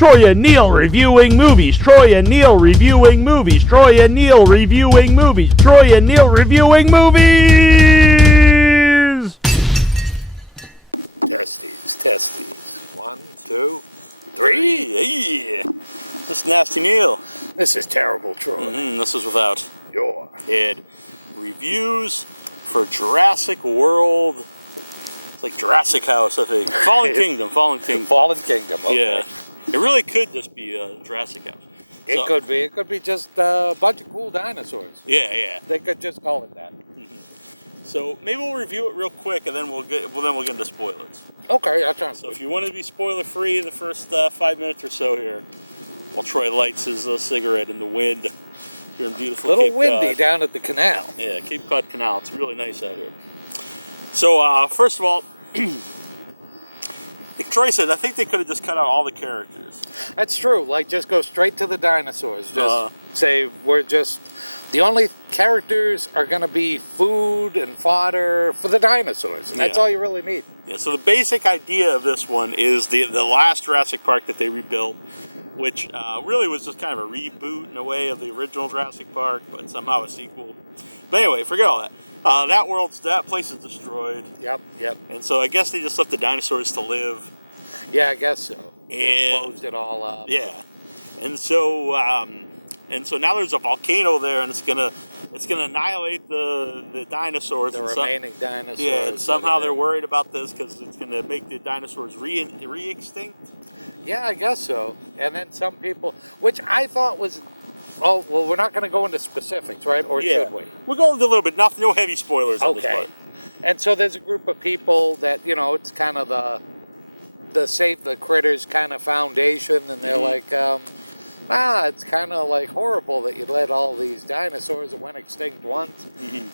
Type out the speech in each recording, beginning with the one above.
Troy and Neal reviewing movies. Troy and Neal reviewing movies. Troy and Neal reviewing movies. Troy and Neal reviewing movies. Testes. 1, 2, 3. Yeah. This is Nasty Neal. This is terrible, Troy. This is Without Your Head. Reviews for Jurassic World. It's like Jurassic House, I think. Fallen Kingdom. Fallen Kingdom. Okay. Yeah. It really could just be Jurassic House. It could be. It could be just a bunch of cool dinosaurs. Yeah. They could just call it that. So maybe we'll review it real quick, and then we'll get into spoilers. Okay, that sounds So good. if you want to be spoiler free the first 5 minutes or so here, while Troy lights his cigarette in the wind here in beautiful Little Cape windy Cod. down at the canal. Yeah, Cape Cod Canal. It's really nice out here. So first of all, like Troy said, I think they could have just cut out all the characters. That's true. Like, just go straight to the dinosaurs. Just say the only characters are going to be food and fodder for the dinosaurs. And that's all you really need. Yeah, so the basic idea of this one is the last Jurassic Park that they rebuilt, which really was just kind of a reboot in a way of the original Jurassic Park, but somehow a sequel. But anyway, forget all that. That place is destroyed. Yep. And so I guess they just left the dinosaurs to live. Yeah, I guess so. They And closed it all up. yeah, and so now there's a volcano there, and it's gonna annihilate the dinosaurs. The and remaining dinosaurs. Yeah, and somehow they're worried about this because it's gonna make the dinosaurs re-extinct. Yeah, I guess so. And then some people, which I thought was, oh, well, we're not going to go into specifics, right? Or should we? We'll go into a little bit. No heavy spoilers on this Okay. part. And so there's a group of people that, it's kind of the Save the Critters kind of foundation, and they're like, it's kind of like horrible that you'd let all these dinosaurs that went extinct once.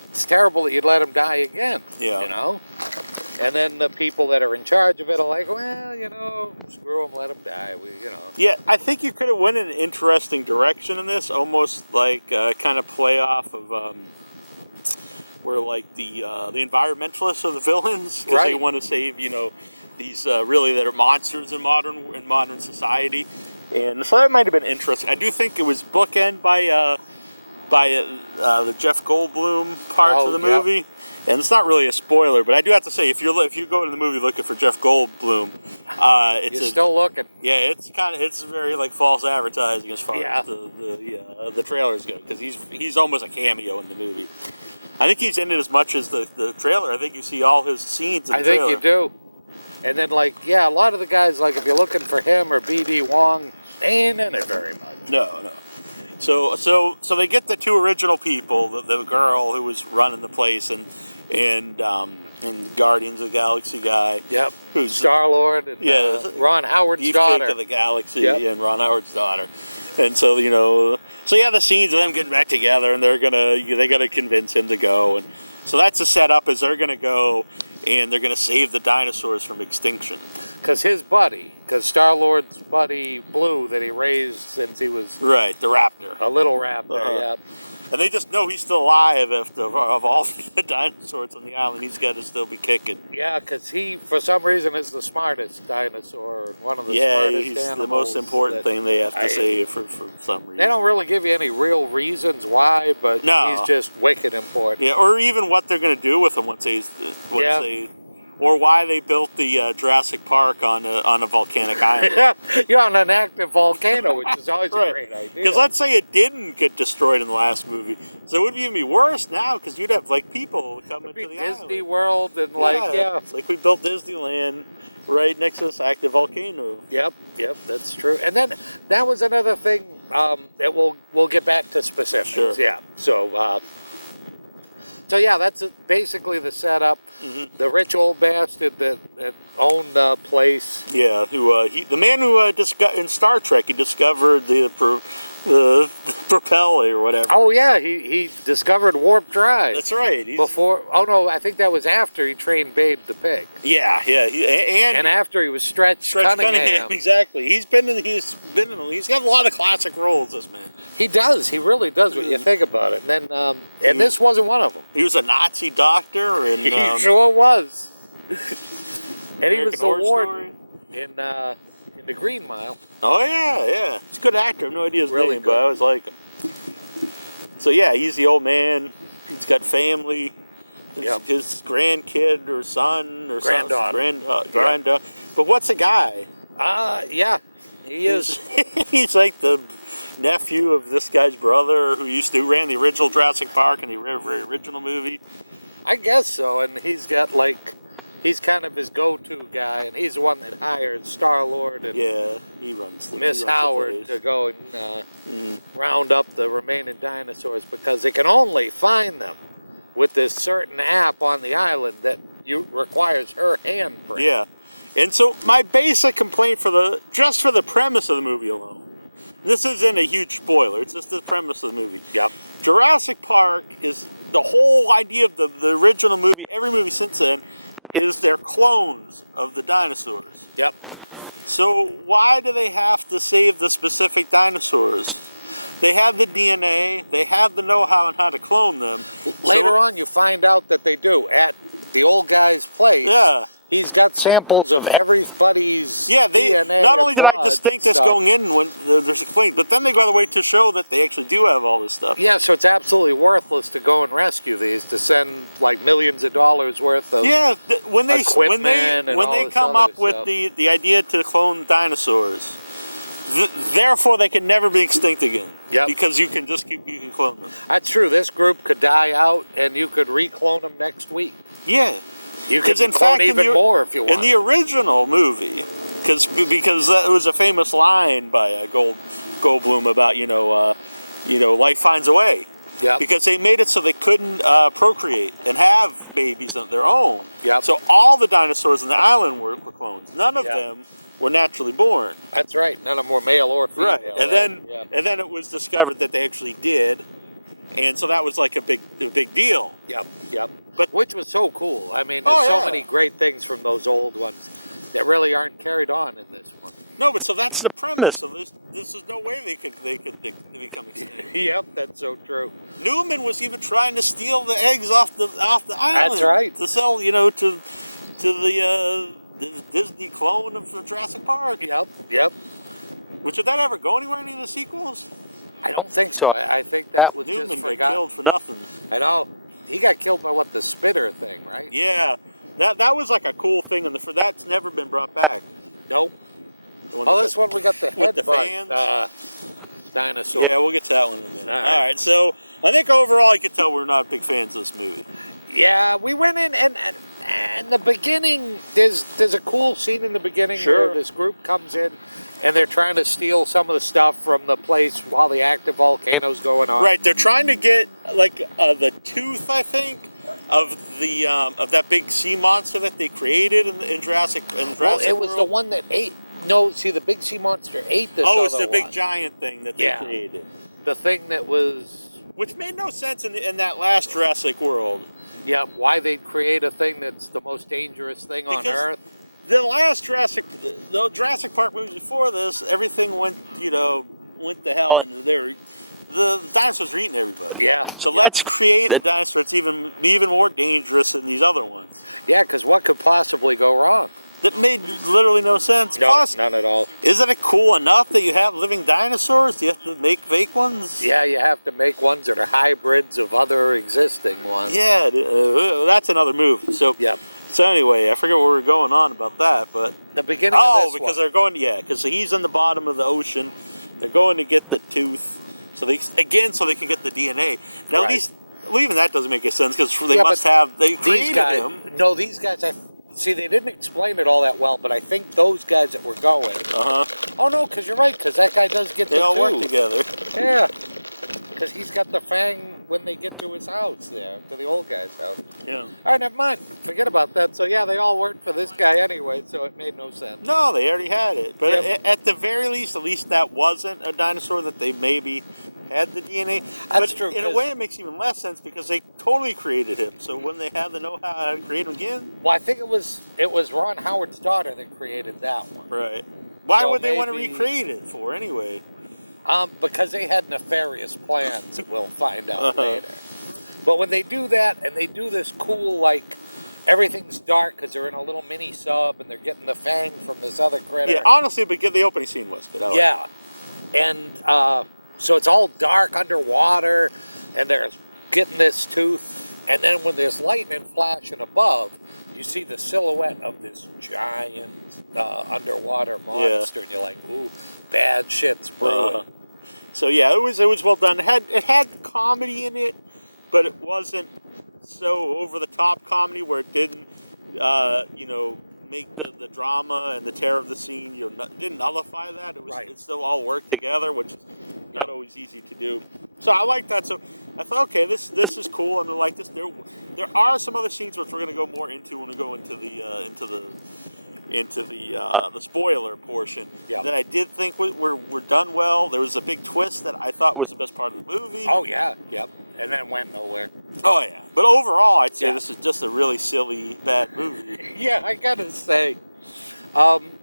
It's terrible that you'd let them die again. Yeah. And then the people that are in charge of it are like, well, screw them, let them die. Yeah, I think you could have went in an interesting direction in this, almost like kind of play off of where like the environmentalists are the villains because they want to save these really that are monsters in modern society, and so that might have been interesting. I do think it was bookend by the Jeff Goldblum parts of the movie. And it's not really a spoiler, but I do have to say, if you go to the movie looking for Jeff Goldblum, you're still looking. Yeah, it's very like false advertising as far as the trailers go, because he's almost a cameo in the movie. I think he's in it as much as the trailer. I think you see all his scenes in the trailer. I think you do. And then a lot of the guys, like if you're looking for him or B.D. Wong, they ain't in it very much. No. So they get the two original people, the girl who was running the place, and Guardians of the Galaxy guy. Yep. Who's Star-Lord and Ron Howard's daughter. Of the Galaxy and Ron Howard's daughter. And so the scenes of them getting back together, and they gotta convince him to go, and so that's the setup. Is they're gonna go and they're gonna save the dinosaurs from extinction. Because Star-Lord's buddy Blue that he raised since he was the raptor, a little raptor. Yep. And they just know he's still alive of all the dinosaurs on the island. He's got to still be kicking. Yeah, because he, for some reason, is the smartest dinosaur and one of the smartest animals. Yeah, he's the most important thing they have to save for some reason. They don't really give you any real reasons why, but he's just wicked important. Yeah, or even what they're going to do with him once they or why they built the Jurassic Park on a volcanic island. You're on an active volcano, which is always a great idea. Because let's say it didn't get destroyed in the last movie, so it would even be worse now because you'd have people coming to the Disney island. World and it's like we built Disneyland right next to this active volcano. Yep, that's true. And then that was another thing that we'll get back to specifics. Sure. Yeah. So yeah, that's basically the setup. The rich old bastard that owned the place. Yeah, the man who in Star Trek he discovered the propeller or whatever. Oh yeah, he discovered warp drive. That's right. I think that was after he trained Babe the pig. Yeah, and after he was Stretch Cunningham. Exactly. He's got a lot of classic roles. This man. He does. He really does. When you think about it. And then and this wasn't one of them. He was a Nazi doctor, and he sure was. And he was the warden in the Green Mile. Oh, yeah. He's a good actor. I have no idea his Really name, good. but I always like him. So, yeah, he's the old man. He's got family. His grandkid or son or granddaughter. But what's a guy? Yeah, he is. He's like the nephew of this guy's brother who ran the original Jurassic Park and the very original movie. I guess so, and he's got he's kind of his go-to guy, and he's the one that hired Star-Lord and he runs Miss Howard to go and round up the remaining dinosaurs because they can only find them with this certain app on the island that requires her handprint. Yeah. And so my basic complaint just for the premise of the movie alone, this isn't a huge spoiler, it's just the premise of the movie. Yep. Jurassic Park is the whole idea of the original movie, every movie since then, is they're clones of the dinosaurs. Yep. So why do they have to save the specific dinosaurs? They have the DNA, they have the know-how on how to clone them. Later on, you find out that they do. At the old guy's place, he's got samples of everybody's DNA. Not only did I just think this going in when there's a complaint, but then they go out of the way to show that they actually do have all this stuff. Yeah, so it's absolutely worthless to go and rescue these, to send like millions of dollars worth of when they come up stuff. with the idea to clone dinosaurs. Therefore, they can never be extinct again. Yep. Because you can clone them. That's true. This group could die out, and you could reclone them next week. Yeah. You could clone even more if you want. In the original movie, because that was a famous line by Goldblum about life finds a way. Yeah. Because they made it so they couldn't procreate and have babies of their own. Yep. So all the dinosaurs on the island were clones. None of them were naturally born. That's right. None of them were male or female. Right. And then it was discovered that they actually did, and so that was like a big deal. Yep. But which was so cool. I mean, there's so many great things from those old ones that really aren't carried on in this one. No, but so that's the premise of this. This is no way they could become extinct. Yep, that's so true. Newman was even trying to steal the eggs off the island. That's right. To sell, to the Disney clone of Jurassic Park. Yep. Which, did that ever go anywhere in any of the sequels? I don't think so. I think that was Newman just got forgotten. killed for nothing. I know. He got killed by the spitter thing, right? Yeah. That was like a cool thing, and that's never been brought back. Nope. This one we got the headbutt dinosaur. Yeah, we'll get to that one in a minute. All right, so I think overall you can tell we're not big fans of this movie. Yeah, we went in and the beginning, there's a cool scene in the beginning where this group comes in and they're trying to steal some of the stuff from the place while the active volcano's going on. Right, they're trying to get the tooth, I think, of that big sea monster that they created in Jurassic. Well, it was the one that ate. No, see, the big sea monster ate this. Oh, it's the big giant thing that they created. The thing that was, which made no sense in that last Jurassic World. Yeah, why they'd create a thing that's the most dangerous thing on Earth. The last the Jurassic Park movies before this, everything went to hell, and the dinosaurs were eating everybody. Yeah. So let's create a dinosaur that's even more dangerous than these other ones. Yeah, because what could possibly go wrong? That made literally no sense. No, Plus, none at all. Isn't it cool enough that you have living dinosaurs? Do you have to make fake ones? Yeah, you have to make ones that are hybrids of other existing ones. Yeah, that's another movie. So, So anyway, I forget what we were going on about that, but the beginning of this because one. they're going, because he's in the bottom of the ocean. They're going to get the tooth, so they can get the DNA. Now, at least, even that doesn't make any sense because they created him. No, these guys. See, they didn't explain it all that well, but I think those guys that were going. Oh no, because you're right. Because that guy does get the tooth. They all work together. Yeah. Because he's got the fang when they get to his house there, to the old guy's house. Yeah. All right, never mind. Forget about that. So, yeah, they all worked for this guy anyway, so it made no sense. No, they already had it. But at the very least, that wasn't a dinosaur that they maybe had the DNA. That's true. In a way, it makes even less sense because they totally created him. So when they have the know-how how to create him again? Well, I think it was Ron Howard's daughter that created that one. Right. Why would they want to recreate it for anyway? Because they had nefarious plans, we'll find out later. But when they do that, and they do this cool, everything's dark because they're in a little mini sub and they're getting the fang from this other critter. Yeah, honestly, but the opening scene was good. Yeah. And so it's all dark underwater, and they're getting this tooth. And then when there's lightning flashing above, you see the silhouette of this giant underwater monster, and you're like, ooh, bad shit's brewing. So yeah, it was well done. It had comedy in it, but it wasn't so over the top comedy where it didn't make the drama and the terror of the scene didn't nullify that. It still all worked together, which is not always easy to do. So I like that. So I thought, okay, this is cool. I'm gonna like this. There are some other scenes which we're gonna go more into when we go into the spoiler portion that I did think were done well. There was a big twist that I thought was the best part of the movie. Oh yeah, yep, and then went nowhere. Oh yeah, but overall, I'd say this is just a really silly, bad movie. Yeah, I gotta say,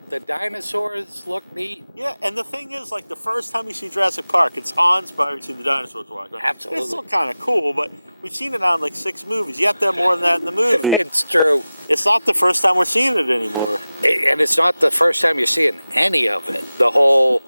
the dinosaurs look neat. Yeah, and the thing is, like, the first time you see Jurassic Park, it's awe-inspiring to see the dinosaurs walk around. Absolutely. It's still kind of cool, but we've seen it on, like, 6 movies. You have to have more than that in the movie. It's true. It's not the first time we're seeing it anymore. And it's not the first time you're seeing any of it. The whole,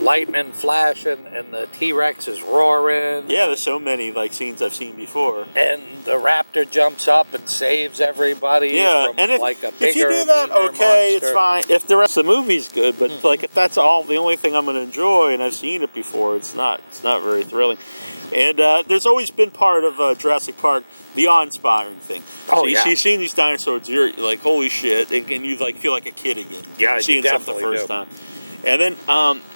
lightning flashing and the T-Rex is roaring. Yeah, there's so many, like, scenes I've seen before. And the raptor jumps up and saves everybody from, and like, a bigger, if you do that, okay, monster. it's fine. If the rest of the movie's good, but, like, if that's the only thing I'm going to enjoy, and I've seen it before, it's not very thrilling. And there's always been part of Jurassic Park, the awe-inspiring thing. Oh, so you're seeing these dinosaurs, you're like, holy shit, and you like feel like a kid again. Yeah, seeing you stuff the definitely first do. time. And then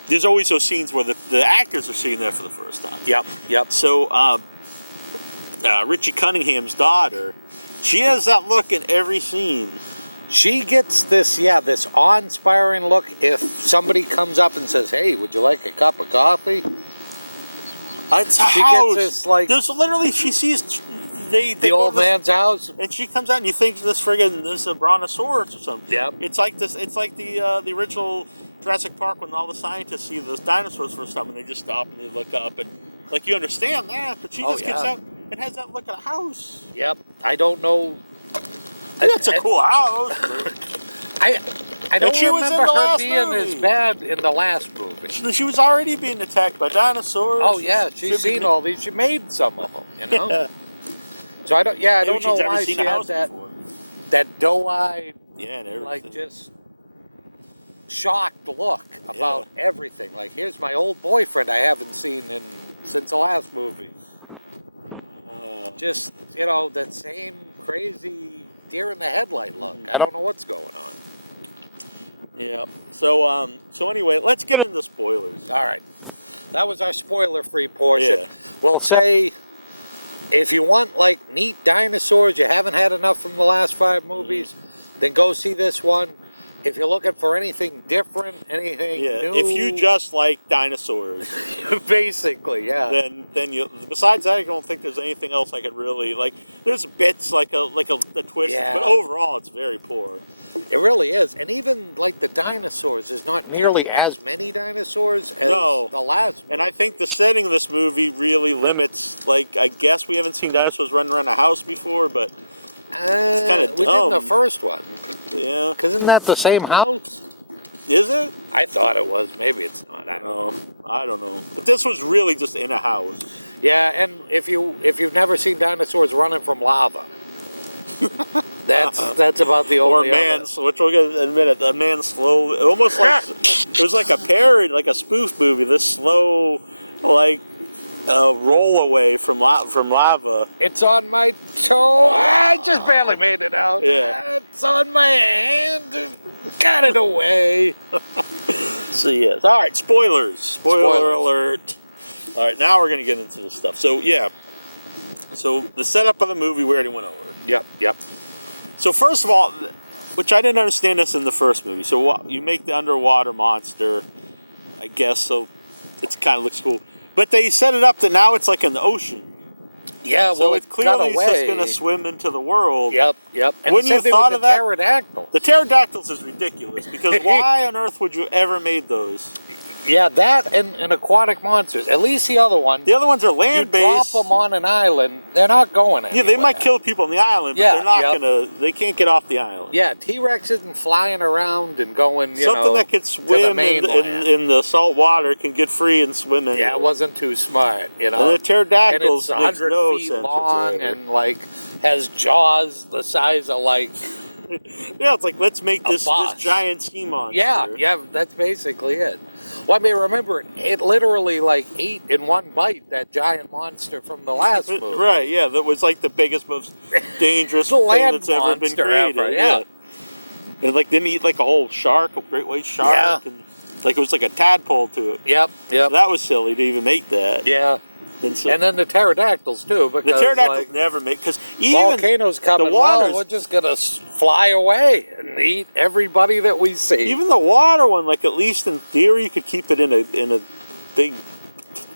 there's always those scenes where the actors are seeing that for the first time. Yep. So Richie Cunningham's daughter, she has that look in every scene. She gets this awe-inspiring look if somebody comes up and says, hey, would you like a cup of coffee? It's a She house. gets this, like... There's literally, she sees... They the old man's house? And she comes out and you think this is a brontosaurus or something. Yep. It's like this. It's like the original Jurassic Park when all the scientists see those dinosaurs first time and they just stop and they look up and like you understand that, but she just gets out and has that look at a house. Yep. I don't know. That's a cool house. I don't remember her being as bad in the last movie. She was already being attacked by dinosaurs. Oh yeah, she's seen all these. She made some of them, Yeah. So I don't know why she had that doe-eyed, and like just shocked look about everything. Like, here's my old boyfriend I haven't seen since the last movie. Just that same crazy deer in the headlight look. I don't know what's going on. Yeah. So anyway, let's get into spoilers. All right. That was our spoiler-free portion. Yeah. We'll say, if you want, like, neat dinosaurs, you haven't had enough from the last 5 movies, then go see this one. If you're looking for anything different, anything new... if you just like dinosaurs... basically, yeah. Then you... Besides that, I don't think there's anything else I could really... Like, there's bits, like a twist, but overall, it's very poor. It really is. And even, like, the dinosaurs, there's not nearly as many dinosaurs as the last movie. And I think the setting of this movie really limits... Like, I guess we haven't seen dinosaurs running around a house before, but... it's kind of dumb. We did in the first one. Yeah. Because isn't that the same house? Is it? I thought it was. Maybe it's not. I don't know. But this was really just in a house. Yeah, and if you've never seen dinosaurs running from lava, that's about the only. Or which we'll get in a minute. A man slowly, almost like it was like a parody, like a spoof movie. This slow, like. Roll away from lava. It's on my toe. I just barely made it out. Yeah. It's on my hand. Got it away. So yes. All right. Spoilers. Spoiler alert. All right. Now we're gonna get into this stuff. So yeah. So the setup of the movie we already went over. Yep. So first of all, which I didn't understand this in the first movie. So you make the underwater monster, I guess. So it kind of looks cool. But they set it up that now it's like in the ocean. Yeah, well, so it clearly is just going to swim into the world. Yep. And wouldn't you have thought of that? Pterodactyl. The pterodactyls is ridiculous because why on earth would you ever made those? Yeah, that and aquatic monsters. At least the other one. The other ones are You land-based. drop them on an island, they're not going anywhere. Yeah, they might kill people on the island, but Yeah, they're not yep. gonna. They can't get off the island. Yeah, T-Rex isn't flying around and going, Something that could to the swim mainland. in the salt water can get free and swim in. Yeah, it wasn't too smart, And the pterodactyls and it's makes 100 no feet sense long whatsoever. and like has jaws the size of like Yeah, it's like, let's make this boss. giant sea monster. yeah, that's basically it. Well, I mean, remember, it literally like ate in one bite that giant monster from the last movie. Right, yeah, that was like the biggest, most dangerous The thing land that's ever been monster created. ever, yeah. And like, didn't eat like a whole shark, a great white shark. Yeah. And like, it was like a tadpole to it. Yep. So that was silly to even make that. Yeah. And, so, And then the pterodactyls too, because the pterodactyls like, never make, because even volcanoes coming. the waters, Well, we're just gonna fly away and eat everybody that we see. even the water one, like at least in theory, you could keep it in a big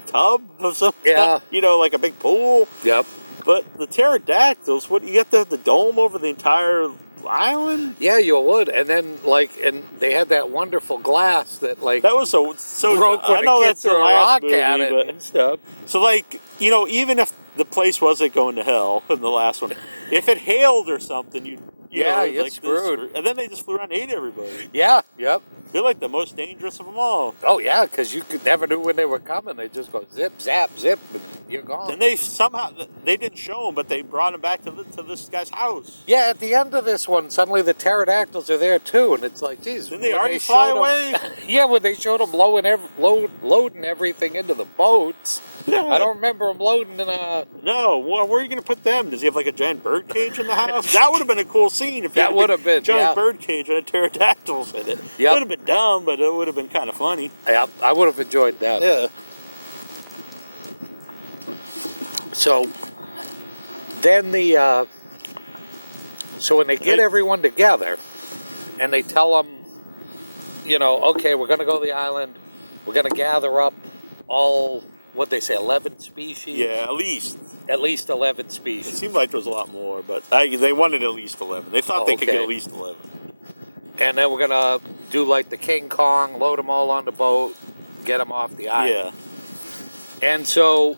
tub of some Yeah. you know, like a big pool. Yep. But the pterodactyls, what, you have to have the dome over the entire island? Yeah, you would. And then and they had that wonderful glass that like That was so broke when I know it that's gets the a last rock movie, at it but and stuff. so like, you know, even if the place wasn't going to hell in the last one, if it hailed or something, you Yeah, know, you're like screwed. and then they just flew around and ate everybody. Yeah. Yep. They're like the most dangerous of them all. Oh yeah, because you could never knew when they were coming. They just go zip, zap, zip, and you're gone. And they somehow, they didn't show him, but they brought him back to this guy's house. Yeah, at the end of this one, suddenly the pterodactyls are there too, and it's like, geez, Didn't they when already fly showed 'em- away? Yeah, when they showed them loading everything into the boats. I don't remember them loading in a. No, where are you going to put them? Does he have like a giant bird cage in the house? That would have been a cool scene if he That had would a have been, giant yeah. bird cage and a pterodactyls in it. Yep. Would have been dumb, but it would have been kind of funny. Yeah, I would have enjoyed that. Yeah. So then so when they get everyone together and they tell them, okay, we're going to go to the island, we're going to gather up all, what'd they say, 11 species? Yeah, at least. At least 11 It species. seemed like there was a lot more, but they wanted at least 11. They thought they could okay. get at least 11. And then we're going to do like the King Kong, load them all on the boat, get them off the island. Yeah. And so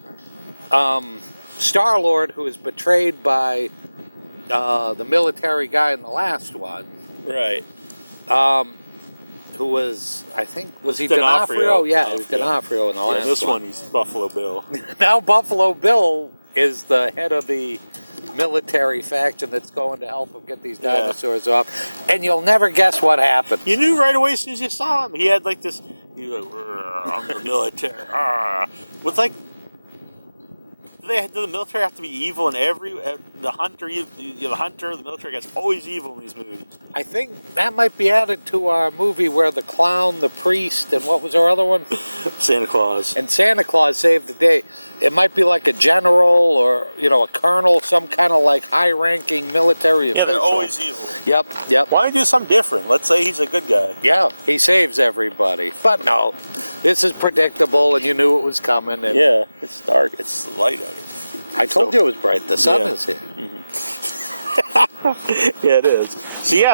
Star-Lord, who is betrayed by the military guy in the last one, Right. who was, I think, was he D'Onofrio? D'Onofrio? Yeah, he was D'Onofrio in the last This one. one, he's Buffalo Bill. Now Buffalo Bill is the head of the military faction that's going to help him get these dinosaurs off. And you'll never guess what happened. You knew right away as soon as you saw him. He had like this, he was like, I'm the military. With like, do the military have to be evil in the hunter, the military guy's always evil in these movies. I think that might be added to our movie where the clown, the priest, and what was our other one? Santa Claus. And Santa Claus saved the day. It might be like a general or, a colonel, some kind of like high-ranking military official. They're always evil. Yep. Why don't you do something different? Let's say he's a good guy. Yeah, he saves everybody. But no, this is predictable, and you knew it was coming. And Yeah, it's dark. It's light out here. I told you it was bright. The sun is here. Yeah, it is.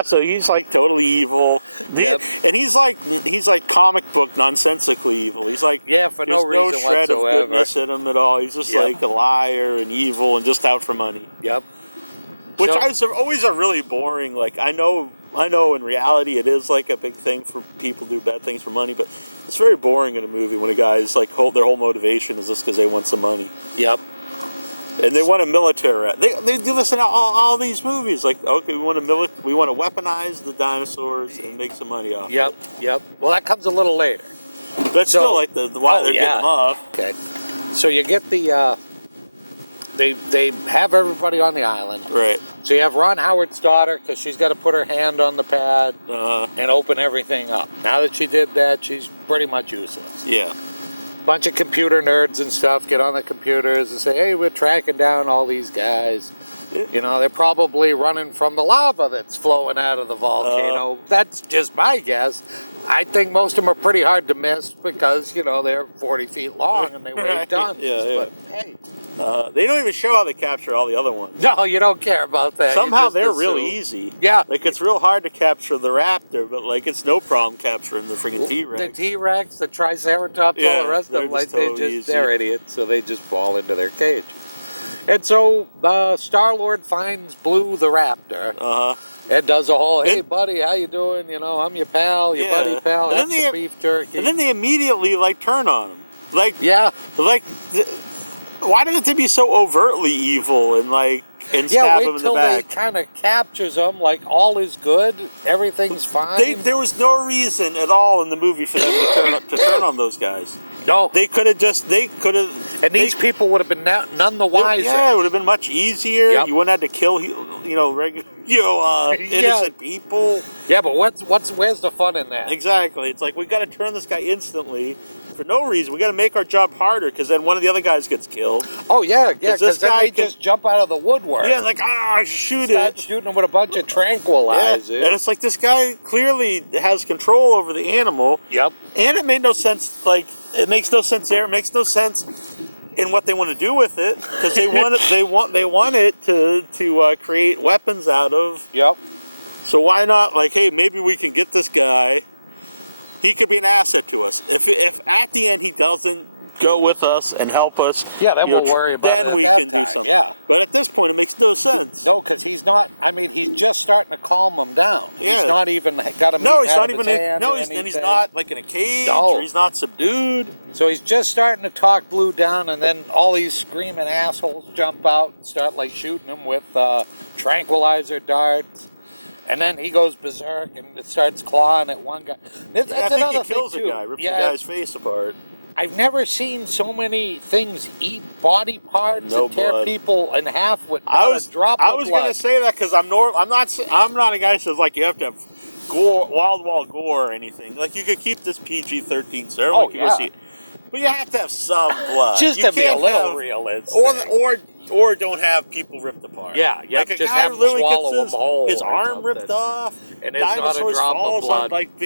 So he's like totally evil. Yep. And he's like comic book nonsensically evil. He's like, For no there's no reason shred whatsoever. of goodness in him at all. He's just like a liar and evil and just out for money. Yep. Which So- is always a really boring. Like I know in reality it is like a big thing for people to do bad things for money, but it's very boring in a movie when a guy's like their whole motivation is just because they want some money. Yep. And they want a military. They do this in all these movies. Like, okay, we want to weaponize the dinosaurs and make some money off. Yep. Yep. Well, that comes a little later. That's still like the why they're getting them off. Okay. So you get the they have everybody on the island. Right. So you have Ron Howard's daughter because she's got to put her hand on the pad Uh-huh. and open everything up. Now that she did that, she's pretty much useless. Yeah. Bunch of computer nerds and stuff get on the computers and say, hey, we're tracking down all these guys. They're probably running from the lava that's flowing out of the volcano. That's just my guess. I think most of them are pretty hard to miss because, you know, they're 40 feet long and they weigh tons. Yeah. But, hey. They don't even show how they capture all the other ones. No, you don't care about that. Somehow they're really easy. Yeah. Like, it's real hard to capture the raptor, but, like, it's no problem capturing the friggin' T-Rex. The T-Rex, the Triceratops, all the rest of them, like, totally they're idiots, so they just fall into their cage. And so Star-Lord finds Blue the raptor. And does a whole, hey, buddy, how you doing? You know, I'm your pal, your buddy pal, that's the beef jerky. And then they immediately, like, turn on him. Like, why did it be so overtly evil and, like, and stab him in the back? Wait till they kind of captures him, like, all is good, everything's fine. There was no reason at all in the movie for them to turn on those guys. No. They could have... And these people would have been none the wiser. Yeah, it would have been much easier. Yep. You wouldn't have to kill, innocent people. Yeah, but where's the fun in that? Exactly. It's like, we got to turn this guy instantly for no reason. We got to make our job harder because then one of the other guys gets killed. Oh, yeah, because then they just jump out of the woodwork. Yeah, like, shoot it. Start shooting him with a bunch of tranquilizers. Yeah. And it's like, this guy clearly has control over the animal. Yep. And it made no sense, like, it makes no sense there. It makes no sense in what they want to do with it because they want it to create weapons out of. Yep. So why not, like, hey, maybe we can get this guy. He could be an asset to us. If at the end he doesn't go with us and help us, then we'll worry about it. Then we can do something. Yeah. But at this point, it makes no sense. No, because he's not. I mean, he's just starting to calm him down. Yeah. He's not even got him. No, he's not even. He's not like in a cage, or he's not subdued. So he's just starting to talk Blue down, and then all these screaming assholes jump out and start like shooting him with tranquilizer darts. And then he goes berserk and starts clawing at one guy. I think he kills a guy, rips the guy's face apart. I've never seen so many things eat body parts and tear people in half with a drop of blood. I was going to say that because I'm not a guy who says, like, you have to have gore, wall-to-wall gore or anything. Like, you could keep this PG-13, so but you have to have some blood. Just to be a little realistic. Or don't have people ripped apart. Yeah, like a just guy have literally swallow gets them whole his arm ripped off, and it's not a drop of blood. On like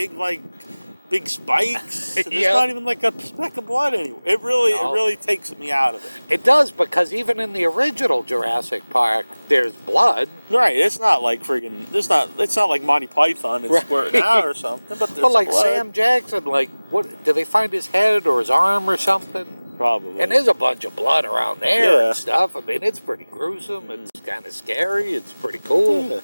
big spikes. There's not even like a speck of blood anywhere. It really takes me out of it. It does, because even in the original Jurassic Park, there's blood. Right. It's not like friggin'. It's not like Monty Python. It's squirting out or something. But there's like blood. Sam Jackson, like, what? Did they find his head or his arm or something? Probably. And there's a bunch of blood around there and stuff. I mean, it's pretty gruesome. It's kind of scary. It's pretty cool.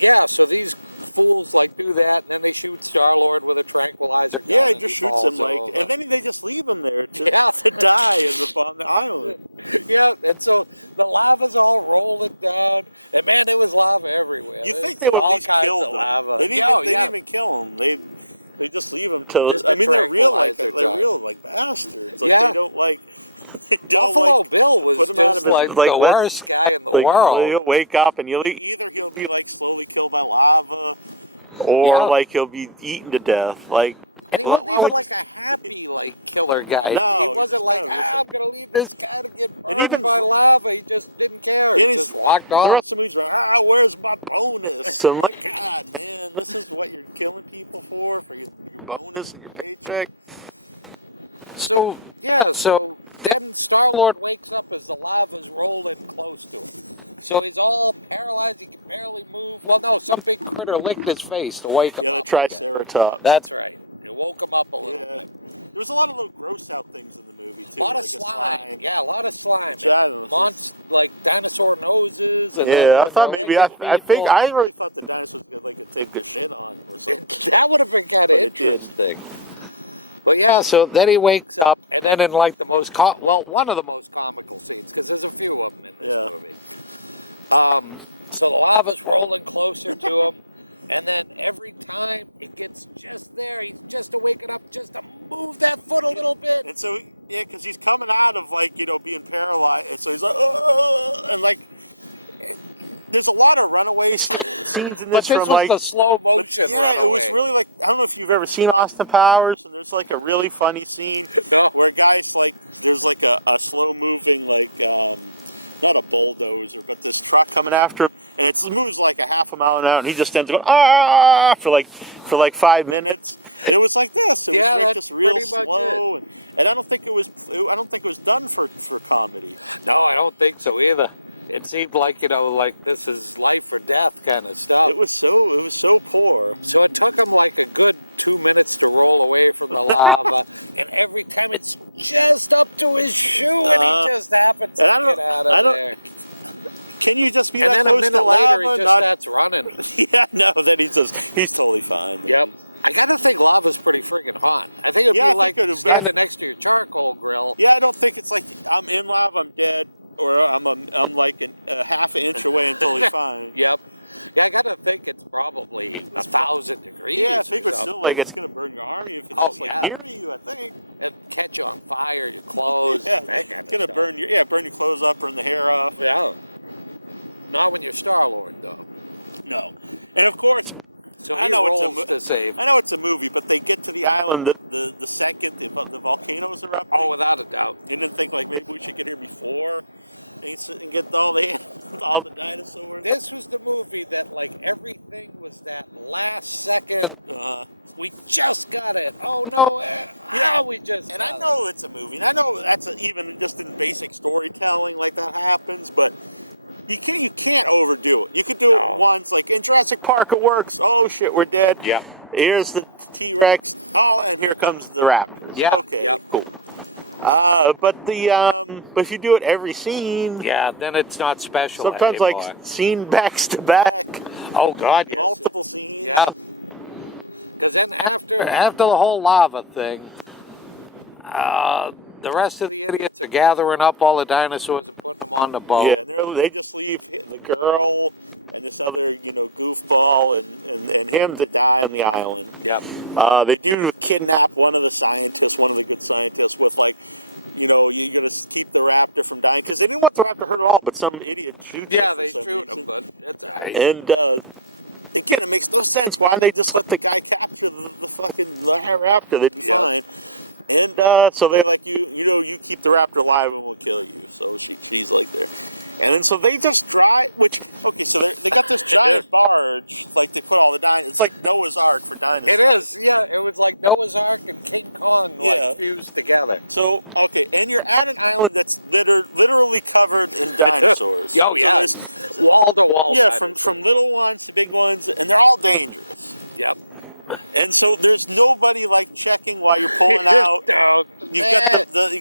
Yeah. So these fools like do that, and then they shoot Star-Lord with a tranquilizer gun. Yeah, he just shoots him and then they just leave him there to die on the island. Yeah, and so the lava's all rolling down, and man, there was lava everywhere. You think they would at least kill him? Lava. They didn't even kill him. They just leave him till. I mean, they're real bastards. Like, they don't like. Buffalo Bill was just like the worst guy in the world. He'll wake up and either he'll be like slowly killed by lava, or like he'll be eaten to death. Like, and he wasn't even like a happy like killer guy. No, he wasn't like, I'm gonna leave this guy to get burned by lava. He just didn't care. He just walked off. The rest of the movie's like, where's my bonus? I'm like, God, man, this is what you're killing people for your bonus and your paycheck. So then Star-Lord wakes up as the lava's rolling close to him. So he's all paralyzed, he can barely move. Well, no, some big critter licked his face to wake him up. Yeah, the Triceratops. That's right. It woke him up a little bit. There was a lot of little gross out things in the movie, too. A lot of slime. Yeah, a lot of slime. Like dinosaur noses. And I thought maybe, I really thought the dinosaurs could take their shit on or something. That would have been kind of interesting. But so then he wakes up, and then in like the most one of the most comical scenes, because there's a few of them in this movie. So the lava's rolling closer to him, and then every time it gets just there, he's just waking up just to move that foot a little bit. And so because he's coming out of being paralyzed, and so he's like, and like. There's a lot of runaway scenes in this. But this was the slow motion runaway. It was really like, I don't know if you've ever seen Austin Powers, and there's like a really funny scene where guys there's like a slow moving not a bulldozer, but this truck coming after him, and it moves like a half a mile an hour, and he just ends up going for like 5 minutes. And it was like this. It was like just real slow, and I don't think it was done for comedy. No, I don't think so either. It seemed like, like this is life or death kind of stuff. It was so poor. So it took him like a good 2 minutes to roll away from the lava, and every time it's just up to his shoe, and he just happens to get out of there. Can you just be and that then close a minute to later, lava? he just starts running. Yeah, no, then he's totally fine. Yep. I gotta think lava's pretty friggin' hot. I think it'd be like standing next to your charcoal grill. Yeah, I don't think it's like I'm in lava, I'm dead. Or I'm like a half an inch away until he's fine. Yep. Yeah, I gotta think it's probably 1,000 degrees. Yeah, I think it's still like it's gonna burn your arm if it's just like near you. I think and catch you on fire, your clothes. Yeah, it's gonna burn your clothes up, burn the hair off. Yeah. Not when you're Star-Lord, though. No, and of course. So I know to save. I know it's a movie, but they get to the island the second the volcanoes erupting. Oh, without a doubt. They didn't think like maybe we should get here before and get all the dinosaurs. This was the movie that like everything was that last second. We just got it. Oh no! We just. And I know it's a movie. And I know that's even just in basic storytelling like that happens, but. You can't overdo it. You could do it once, like in Jurassic Park, it works. Oh shit, we're dead. Yeah. Here's the T-Rex. Oh, and here comes the raptor. Yeah. Okay. Yep. Cool. But if you do it every scene, then it's not special. Sometimes anymore. like scene backs to back. Oh God, yes. Multiple scenes. Yeah. Because then after the whole lava thing, the rest of the idiots are gathering up all the dinosaurs and putting them on the boat. Yeah, and they just leave the girl and this other, goofball and him to die on the island. Yep. They do kidnap one of the good scientists with you're going to keep the raptor from dying. Because they didn't want the raptor hurt at all, but some idiot shoots Yeah, they shoot him, but that's all right. And, again, it makes no sense. Why don't they just let the guy capture the fucking raptor? They'd be fine. And so they're like, you keep the raptor alive and we'll kill you. So she's like there. And then so they just drive, so they got this giant barge, like they put all the dinosaurs. It's like Noah's Ark for dinosaurs. It is, yeah. It was like Noah's Ark and King Kong fused together. So, and you're at an island that's literally covered in dinosaurs. Oh, yeah. So wall to wall. Yeah, from little ones to big ones, and they're all dangerous. Yep. And so there's nobody checking while you're pulling out. You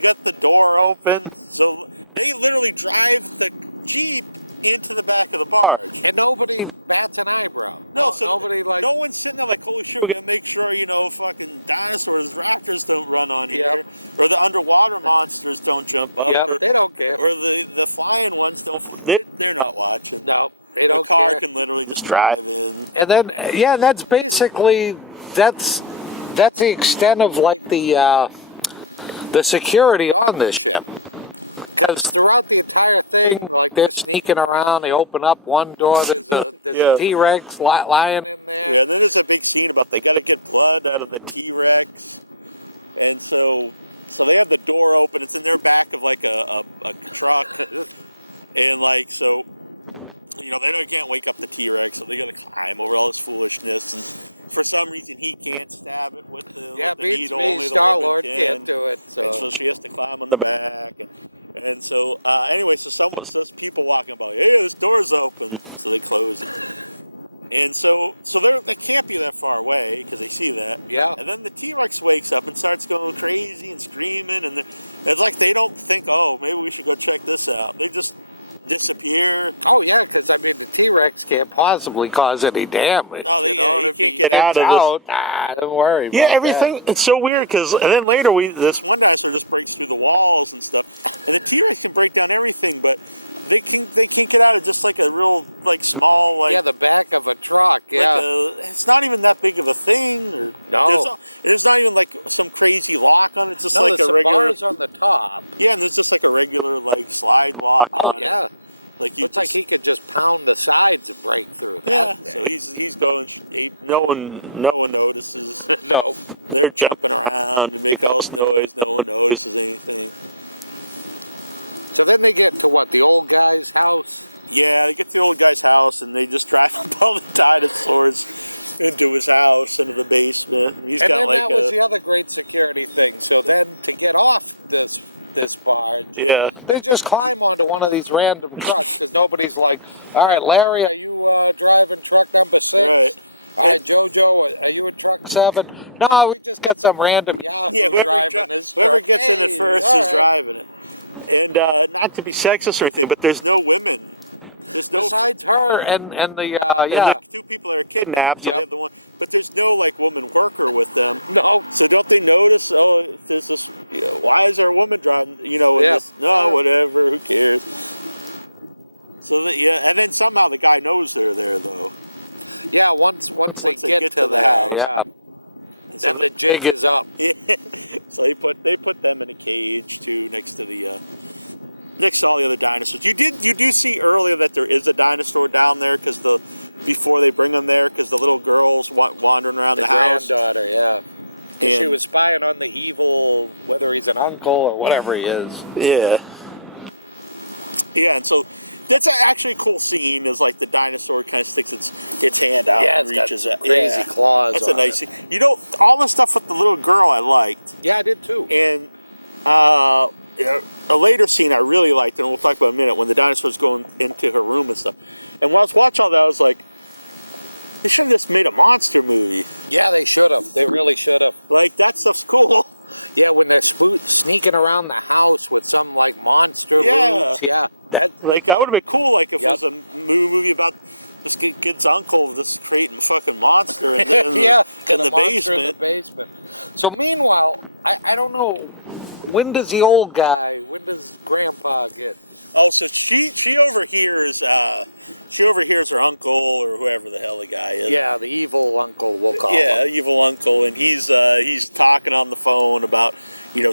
got the door open. So they literally drive the Jeep into the back of the barge. And nobody bats an eyebrow. No, so nobody no one's sitting there like, holy shit, we're gonna make sure, fucking dinosaurs, raptors don't run on here. Or the underwater monsters don't jump up. Yep, they don't care. Or the flying ones don't they're not watching. No. They don't the car care. Can literally just drive in. And then, that's basically, that's the extent of the security on this ship. Because throughout the entire thing, they're sneaking around, they open up one door, there's a T-Rex lying in there. Yeah, and then there's a big scene about they got to get blood out of the T-Rex. And so they have the door open, it's in their back of a truck. And so... they can't wake up the T-Rex, so they gotta climb over all this foolishness, and for some reason he can't stab it with the needle. Only Star-Lord can't do it. And so she has to climb on the back, and so anyway, so people walking by, hey, this door's open, so they close it. And so they can't be that far away because they see that. Yeah. And then the T-Rex wakes up and starts going crazy and screaming, and it's like they don't think, oh, maybe we should go check this out. They just disappear. Oh yeah, because the T-Rex can't possibly cause any damage. Oh, he can't get out. Don't worry. Yeah, everything. It's so weird because, and then later this one dinosaur just breaks through the walls and stuff, and the T-Rex can break down everything, but they can't get out of just a real small the back of a truck. Yeah, it's not even that big of a thing. Or no, there's not even some crazy lock on it. It's just a regular bars on the top. Yeah, and there's just a regular slide lock. Oh yeah. Looks like he could just pound the sides and break through that. Yeah, so he's going ape. No one notices. No. They're jumping around and make all this noise. No one notices anything. So then they get to what, the old guy's house? Yeah, they get to the old guy's house, and they just drive up all the dinosaurs into his house, into the basement. And then that was the other great security thing. So then to get off this barge, Yeah. they just climb onto one of these random trucks because nobody's like, all right, Larry, are you driving truck number 6? Right. All right, Jojo, are you in truck 7? No, we just got some random Yahoo driving this truck. Whoever gets in it first all is right. driving it. And not to be sexist or anything, but there's no women. There's no Besides her and the 2 people that are kidnapped. So Yep. they have the one, but there's no like woman worker with them. no. So don't they notice? Oh, there's this. Why is there a woman driving? You know, in Yeah. this, no, whatever. Who cares? So and then somehow the guy knows they're there though. Yeah, once they get to the house. yeah. And Then the jig is up. Yeah. So they put them in a cage too, next to all the other dinosaurs. You do see earlier that there is a dinosaur down there before they bring them there, because the little girl's wandering around the house. Granddaughter, yeah. She was spying on the evil, whether he's an uncle or whatever he is. Yeah. Yeah, and so that's actually a cool scene. Is like the dinosaur kind of sticks its hand out and reaches out. Crazy claws. That's a nice scene. You know, all the stuff with the little girl I liked. Yeah, I did too. And a later scene I really liked, and we'll talk about in a minute, when the dinosaur's going into her room and stuff. And when I was watching all that, I was like, they should have just made a monster movie. Yeah, they should have. They really should have. Like, that stuff's cool. Yeah, when they're sneaking around the house with some like monster moves. Yeah, that would have been cool. Like if it was a movie about this kid's uncle just creating a fucking monster in the basement. So meanwhile, I don't know, when does Grandpa get? Oh, so she overhears her uncle or whoever the hell the guy is. Yeah, the evil uncle, we'll call him. Yeah, evil uncle, and he's talking on the phone about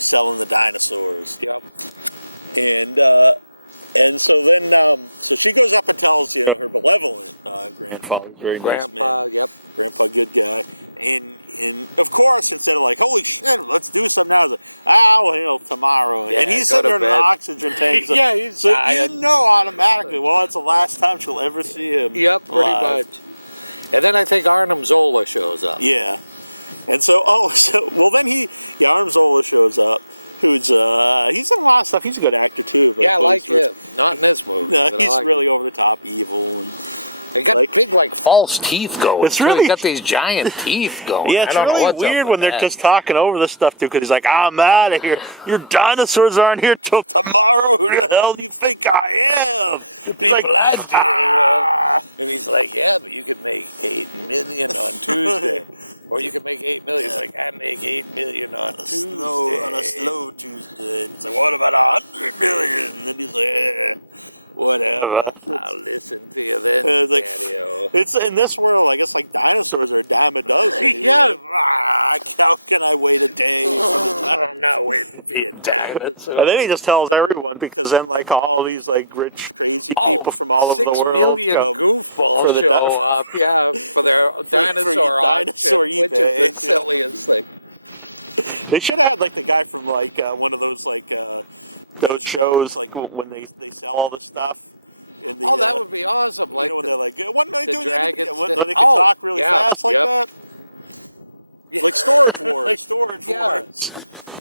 selling the dinosaurs. Yep. And so then so she goes up and tells her benevolent grandpa, very nice man. Yep. Grandpa, good guy. And of course, instead of like, holy shit, let's do something now, it's like, tomorrow. Yeah, and he's sitting there in an oxygen tank. Yeah, he's so dying. Automatically, well, it's the last time she'll ever see him. Yep, pretty much. And then I think Arnim Zola shows up. Yeah. And then Arnim Zola shows up, who's he's in a lot of stuff. He's a good actor too. But yeah, I like him. Not in this movie. No, he's really over the top evil. And they got big false teeth going. It's really got these giant teeth going. Yeah, it's I don't know what's weird up with when they're that. just talking over this stuff too, because he's like, I'm out of here. Your dinosaurs aren't here till tomorrow. Who the hell do you think I am? The people I deal with. And he's like, yeah, but you could make 8 million on Tuesday. Or you could make 8 million. He's like, I make 8 million on Tuesday. On a slow Tuesday. And he's like, what about 100 million? And then he's like, whatever. I'll listen to you then, Daddy-o. It's in this world, I guess, like dinosaurs are a dime a dozen. Yeah. How can I wait a day? I'm not waiting for you, dinosaur. But then he just tells everyone, because then like all these like rich, crazy people from all over the world 6 million goofballs show up, for their dinosaur auction, which is the silliest thing. They should have had like the guy from like one of those like those shows, like when they sell all this stuff. In the, that would be awesome. Like when they're like, what am I doing? When they can talk really fast like that. Yeah. Like Storage Wars. Storage Wars.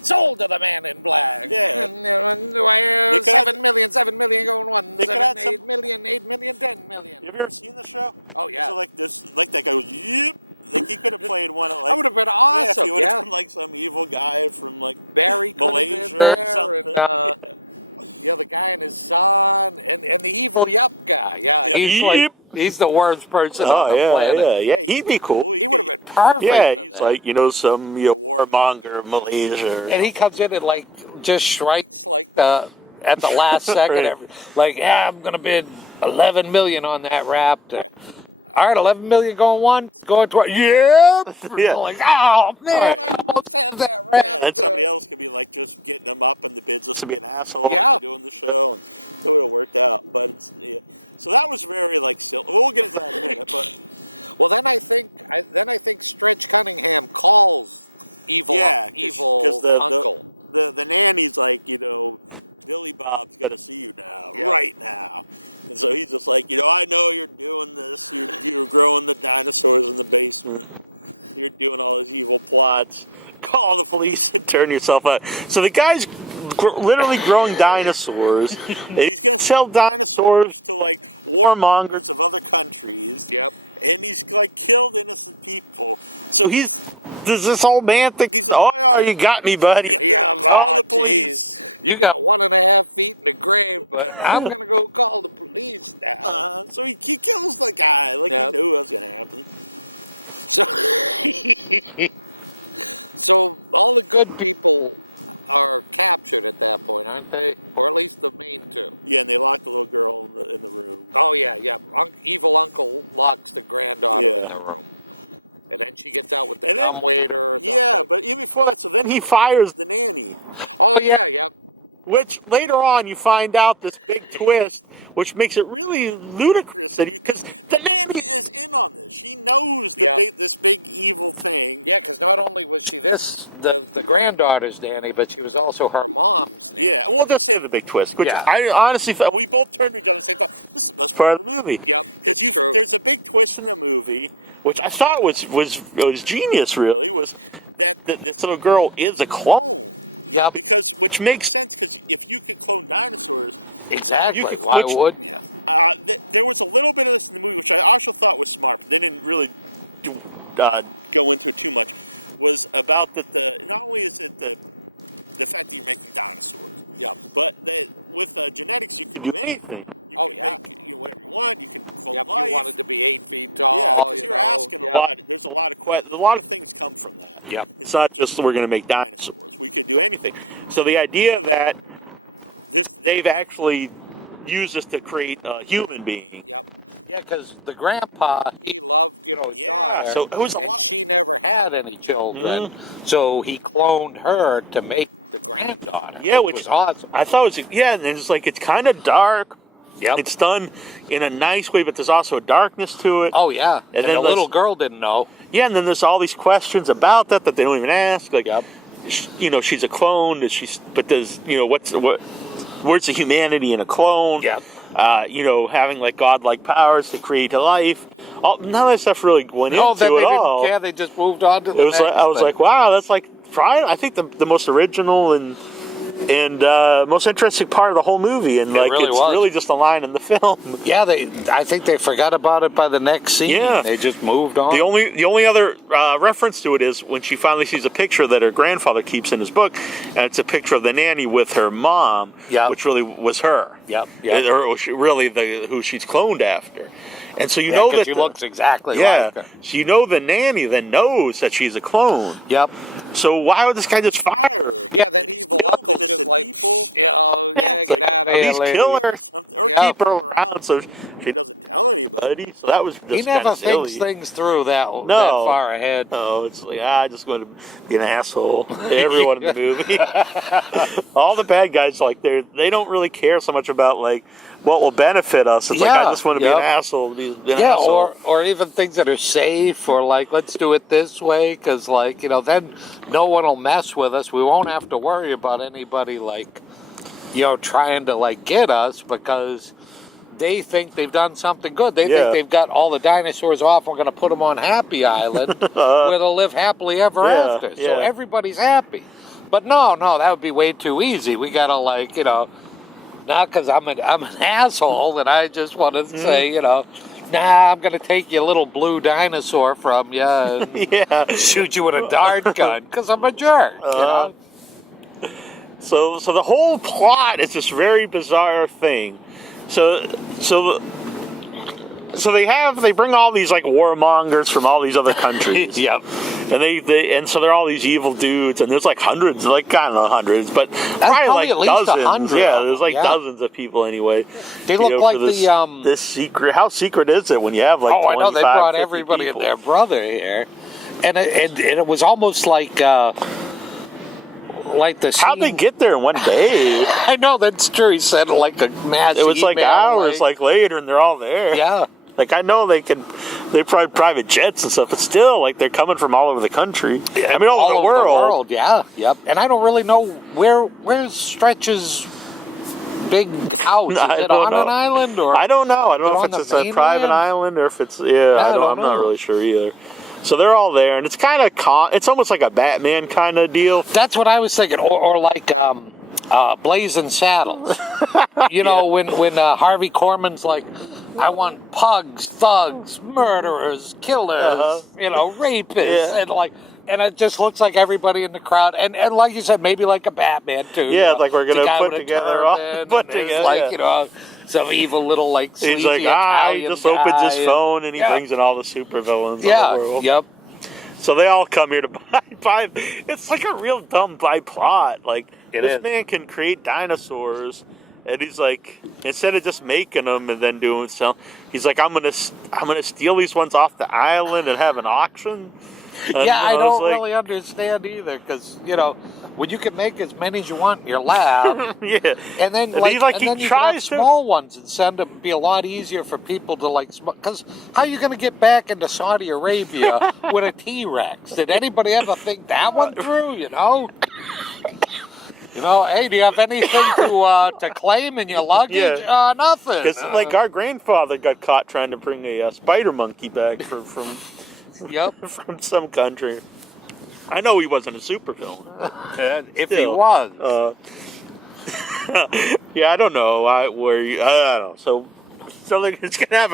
Sold to the man in black. Yeah. 7 million, 7 million going 1, 7, 8 million, 8 million, 10 million. Have you ever seen the show? Oh, yeah. So like this, like that guy goes, yep. Like he could have played one of like. That would have been awesome. Yeah, if he would have been like some evil guy from like Barry Malaysia there, or something. And, the guy and his son, and the evil Yup guy. Yeah, he's Yep. like, he's the worst person on the planet. Yeah, he'd be cool. He would have been perfect. Yeah, for he's that. like some warmonger of Malaysia. And he comes in and like just strikes like at the last second, like, I'm gonna bid 11 million on that Raptor. All right, 11 million going once, going twice. Yep. Yeah. Like, oh man, I almost had that Raptor. Yeah, and somebody else could be like just getting them up in the bids just to be an asshole Yeah. like they do in the show, and it would have worked out. But so that was very like silly. We'll get into that in a minute. But well, then I think Stretch Cunningham calls evil cause uncle. The nanny's like Billy Bob's got to see you now, Yeah. right now. And so he's just like, I know you're doing this. You're growing the dinosaurs in the basement. You're doing all these evil plots. Call the police and turn yourself out. So the guy's literally growing dinosaurs, and he's going to sell dinosaurs to, like, warmongers of other countries. Yep. And he's, like, killed innocent people. So does this old man think you got me, buddy? Yeah, call the police. geez. You got 1.5 feet in the grave, but I'm going to go call the police now. So he kills the guy, like Yep. he knew it was going to happen. So, so all the good people are captured at that point, aren't they? Or at least the main two. Yeah, and they lock the little girl in the room. Oh, yeah. Evil uncle locks the granddaughter Yeah. in the room. And then she gets out with the And then- dumbwaiter or something. Yeah, but even before that, so then he fires the nanny. Oh, yeah, yeah. Which later on you find out this big twist, which makes it really ludicrous because the nanny is in on this. She knows this big evil thing. Yeah, because not only was she the granddaughter's nanny, but she was also her mom's nanny. Yeah, well, let's say the big twist. Which Yeah. I honestly thought, we both turned to each other and said, this is the best part of the movie. Yep, Because it's true. there's a big twist in the movie, which I thought was genius, really, was that this little girl is a clone. Yep. Which makes sense, because if you could clone dinosaurs... Exactly. Why wouldn't you? There was a little bit of this in the movie, which I also thought was smart, but they didn't really go into it too much, was about that not only is it the fact that you're making dinosaurs, but that with genetics you can do anything. You can make whatever you want. You can clone life. If you wanted to be 8 feet tall. Yeah, because you're asking a lot. There's a lot of things come from that. Yep. It's not just we're going to make dinosaurs. We could do anything. So the idea that they've actually used this to create a human being. Yep. Yeah, because the grandpa, he loved, his daughter, so it was and she never had any children, so he cloned her to make the granddaughter, which was awesome. I thought it was, and it's like, it's kind of dark. Yep. It's done in a nice way, but there's also a darkness to it. Oh, yeah. And then the little girl didn't know. Yeah, and then there's all these questions about that they don't even ask. Like, she's a clone. Where's the humanity in a clone? Yep. Having like godlike powers to create a life. None of that stuff really went into they it didn't all. care. They just moved on to the next I was thing. like, wow, that's like probably I think the most original and most interesting part of the whole movie, and it's really just a line in the film. Yeah, I think they forgot about it by the next scene. Yeah. They just moved on. The only other reference to it is when she finally sees a picture that her grandfather keeps in his book, and it's a picture of the nanny with her mom, which really was her. Yep. Or really who she's cloned after. And so know that she looks exactly like her. So the nanny then knows that she's a clone. Yep. So why would this guy just fire her? Yeah, that evil uncle's just like, people. get out of here, lady. Kill her or something, or keep her around so she doesn't tell anybody. So that was just he never thinks things through that far ahead. No, it's like, I just want to be an asshole to everyone in the movie. All the bad guys, they don't really care so much about what will benefit us. It's I just want to be an asshole. Or even things that are safe, or let's do it this way, because then no one will mess with us. We won't have to worry about anybody trying to get us, because they think they've done something good. They think they've got all the dinosaurs off. We're going to put them on Happy Island where they'll live happily ever after. So everybody's happy. But no, that would be way too easy. We got to not because I'm an asshole and I just want to say, I'm going to take your little blue dinosaur from you and shoot you with a dart gun because I'm a jerk, So the whole plot is this very bizarre thing. So they bring all these warmongers from all these other countries. Yep. And so they're all these evil dudes, and there's hundreds, hundreds, but probably at least dozens. 100. Yeah, there's dozens of people anyway. They look like this secret. How secret is it when you have I know they brought everybody and their brother here, and it was almost like the scene. How'd they get there in one day? I know, that's true. He said a mass It was email, hours later, and they're all there. Yeah. I know they probably private jets and stuff, but still, they're coming from all over the country. Yeah, all over the world. Yeah, yep. And I don't really know where stretches big house? Is it on an island or? I don't know. I don't know if it's a private island or if it's I'm not really sure either. So they're all there, and it's kind of it's almost like a Batman kind of deal. That's what I was thinking, or like Blazing Saddles. You know, when Harvey Korman's like, I want pugs, thugs, murderers, killers, you know, rapists, and it just looks like everybody in the crowd, and like you said, maybe like a Batman too. Yeah, you know, like we're gonna put together, like you know, some evil little like sleazy Italian he just opens his phone and he brings in all the supervillains. Yeah, of the world. Yep. So they all come here to buy. It's like a real dumb plot. Like this man can create dinosaurs. And he's like, instead of just making them and then doing some, he's like, I'm gonna steal these ones off the island and have an auction. I don't really understand either, because you know, when you can make as many as you want in your lab, and then you can have small ones and send them. Be a lot easier for people to because how are you going to get back into Saudi Arabia with a T-Rex? Did anybody ever think that one through? You know. You know, hey, do you have anything to claim in your luggage? Nothing. It's like our grandfather got caught trying to bring a spider monkey back from from some country. I know he wasn't a supervillain. If he was. I don't know. I don't know. So it's gonna have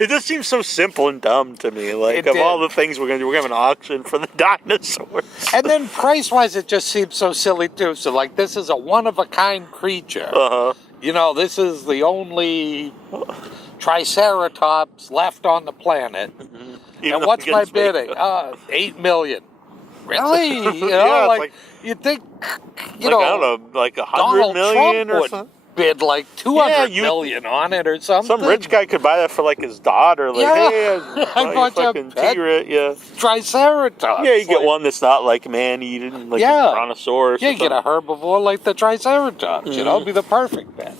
it just seems so simple and dumb to me. Like all the things we're gonna do, we're gonna have an auction for the dinosaurs. And then price-wise, it just seems so silly too. So like, this is a one-of-a-kind creature. You know, this is the only Triceratops left on the planet. And what's my bidding? $8 million. Really? You know, you'd think, you know, I don't know, like Donald million Trump would bid like $200 million on it or something. Some rich guy could buy that for like his daughter. Like, I bought you a pet Triceratops. Yeah, you get one that's not like man-eating, like a brontosaurus. Yeah, you get a herbivore like the Triceratops. You know, it'd be the perfect pet.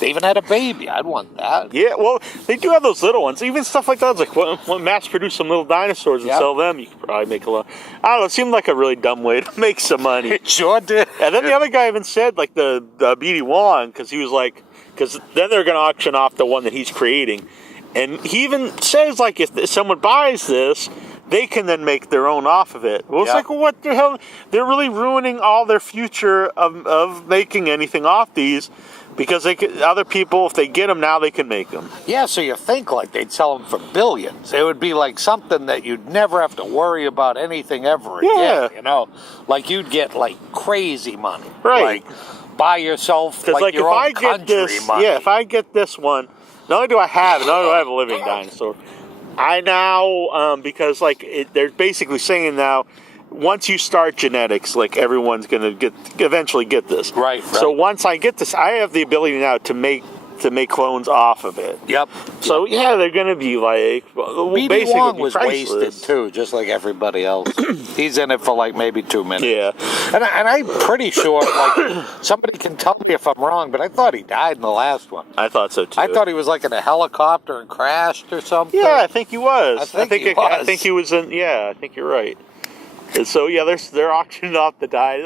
They even had a baby. I'd want that. Yeah, well, they do have those little ones. Even stuff like that. Like, when mass-produce some little dinosaurs and sell them, you could probably make a lot. I don't know. It seemed like a really dumb way to make some money. It sure did. And then the other guy even said, like, the BD Wong, because he was like, because then they're going to auction off the one that he's creating. And he even says, like, if someone buys this, they can then make their own off of it. Well, it's like, well, what the hell? They're really ruining all their future of making anything off these. Because other people, if they get them now, they can make them. Yeah, so you think like they'd sell them for billions. It would be like something that you'd never have to worry about anything ever again. You know, like you'd get like crazy money. Right. Like buy yourself like your own country money. Yeah, if I get this one, not only do I have a living dinosaur, I now, because they're basically saying now, once you start genetics, like everyone's going to eventually get this. Right. So once I get this, I have the ability now to make clones off of it. Yep. So they're going to be like BD Wong was wasted too, just like everybody else. He's in it for like maybe 2 minutes. Yeah. And I'm pretty sure, like, somebody can tell me if I'm wrong, but I thought he died in the last one. I thought so too. I thought he was like in a helicopter and crashed or something. Yeah, I think he was. I think he was in. Yeah, I think you're right. And so they're auctioning off the die.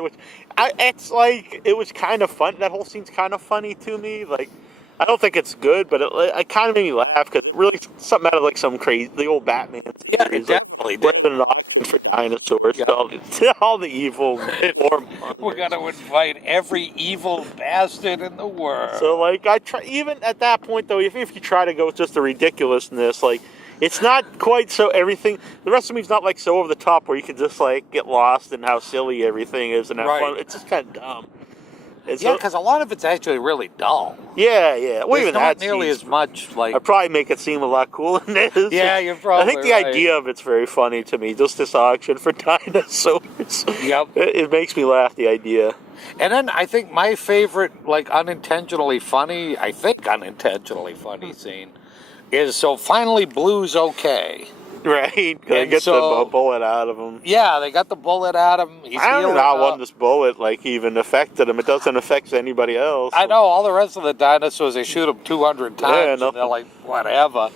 It's like it was kind of fun. That whole scene's kind of funny to me. Like, I don't think it's good, but it kind of made me laugh because it really something out of like some crazy the old Batman. Yeah, it definitely did. Rather than an auction for dinosaurs, all the evil. We're gonna invite every evil bastard in the world. So like I try even at that point though, if you try to go with just the ridiculousness, like. It's not quite so everything. The rest of me's not like so over the top where you can just like get lost in how silly everything is and how fun. It's just kind of dumb. Because a lot of it's actually really dull. Yeah. Well, there's not nearly as much like. I'd probably make it seem a lot cooler than it is. Yeah, you're probably. I think the idea of it's very funny to me. Just this auction for dinosaurs. Yep. It makes me laugh. The idea. And then I think my favorite, like unintentionally funny scene. Is so finally Blue's okay. Right. They get the bullet out of him. Yeah, they got the bullet out of him. He's I healing don't know up. how this bullet even affected him. It doesn't affect anybody else. I know, all the rest of the dinosaurs, they shoot him 200 times and they're like, whatever.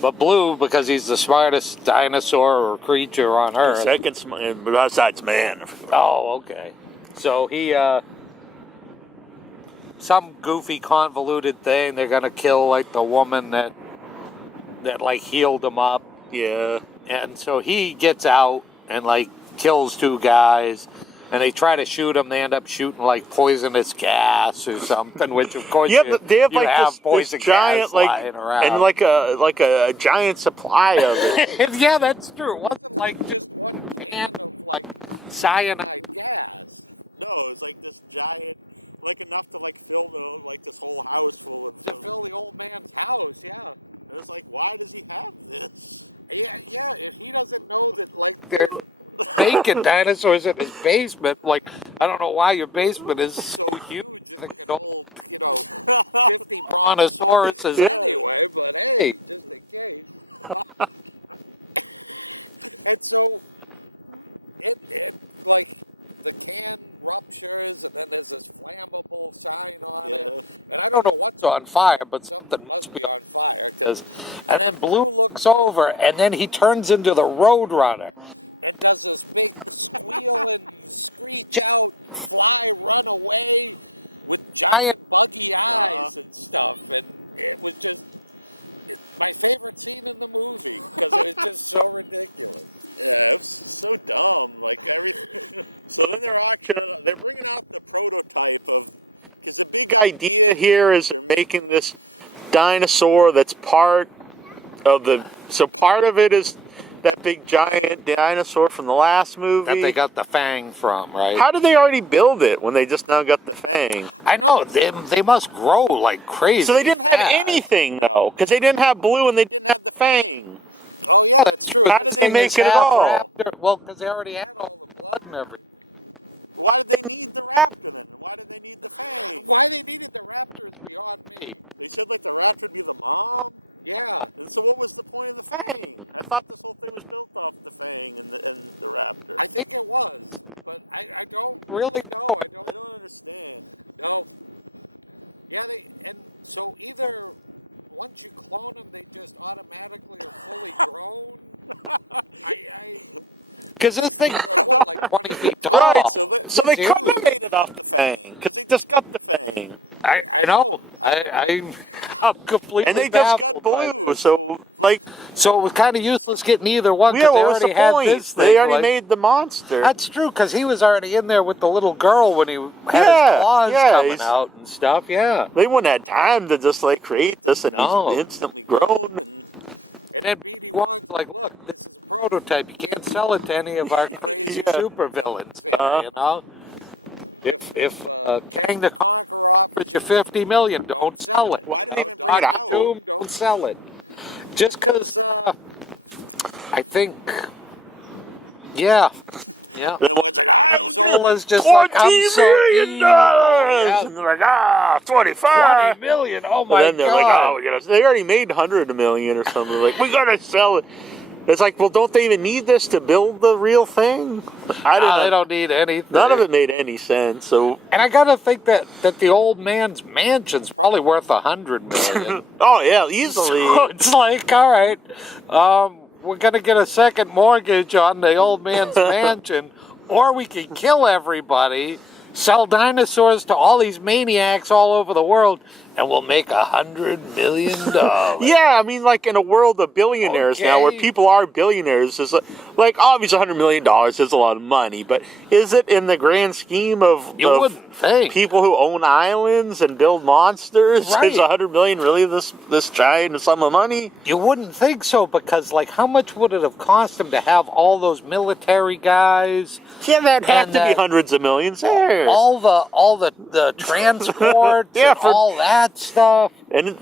But Blue, because he's the smartest dinosaur or creature on Earth. Second, besides man. Oh, okay. So he, some goofy convoluted thing. They're gonna kill like the woman that like healed him up. Yeah. And so he gets out and like kills 2 guys, and they try to shoot him. They end up shooting like poisonous gas or something, which of course but they have, you like, have this poison giant, gas lying around. And like a giant supply of it. Yeah, that's true. It wasn't like just one can of like cyanide gas. No, it was like this giant, like enough to like fill this whole house full of. To fill the old man's house, yeah. And it's like, why does he have this? Yeah. If he doesn't know that like they're making dinosaurs in his basement, like I don't know why your basement is so huge that it could hold 50 brontosauruses anyway. But hey, just in case. And so it like the can ruptures, and then there's this flammable sign on it, and I don't know what's on fire, but something must be on fire. And then Blue looks over, and then he turns into the Roadrunner and does this big squeal and screech out, fly, run away with giant buggy eyes and stuff, and it was just my favorite scene in the movie because it was just so ridiculous. Yeah, it was so dumb. Like everything. So then they're bringing out the prototype of, because the big idea here is they're making this dinosaur that's part of part of it is that big giant dinosaur from the last movie That they got the fang from, right? How did they already build it when they just now got the fang? I know, they must grow like crazy. So they didn't have anything though, because they didn't have Blue and they didn't have the fang. Oh yeah, that's true. How did they make it at all? Raptor. Well, because they already had all the blood and everything. Why did they need the raptor then? Why did they need the fang? Why they needed the raptor is beyond me. They said like the raptor would be the mom? Yeah. And so what was the point of the fang? I thought this whole thing was built off the fang and the raptor. I think it was, but I don't really know. I don't understand. No. Yeah, so either once you clone them, they just automatically are fully grown. Because this thing's like 20 feet tall. Right, so they couldn't have made it off the fang, because they just got the fang. I know. I'm completely and they baffled just got Blue, so it was kind of useless getting either one because they already had this thing. They already made the monster. That's true, because he was already in there with the little girl when he had his claws coming out and stuff. Yeah, they wouldn't have time to just like create this and he's instantly grown And then B.D. Wong's like, look, this is a prototype. You can't sell it to any of our crazy supervillains here, you know? If Kang the Conqueror offers you $50 million, don't sell it. Why did they even bring Dr. it out? Doom, don't sell it. Just because, I think, yeah. Then one's like, Zola's just like, I'm so evil. Yeah. And they're like, 25. 20 million, oh my God. God. They already made 100 million or something. Like, we gotta sell it. It's like, well, don't they even need this to build the real thing? They don't need anything. None of it made any sense. So, and I gotta think that the old man's mansion's probably worth $100 million. Oh yeah, easily. So it's like, all right, we're gonna get a second mortgage on the old man's mansion, or we can kill everybody, sell dinosaurs to all these maniacs all over the world, and we'll make $100 million. Yeah, I mean, like in a world of billionaires now, where people are billionaires, is like obviously $100 million is a lot of money, but is it in the grand scheme of wouldn't think people who own islands and build monsters? Right. Is $100 million really this giant sum of money? You wouldn't think so, because like how much would it have cost them to have all those military guys? Yeah, that had to be hundreds of millions there. All the transports and all that stuff. And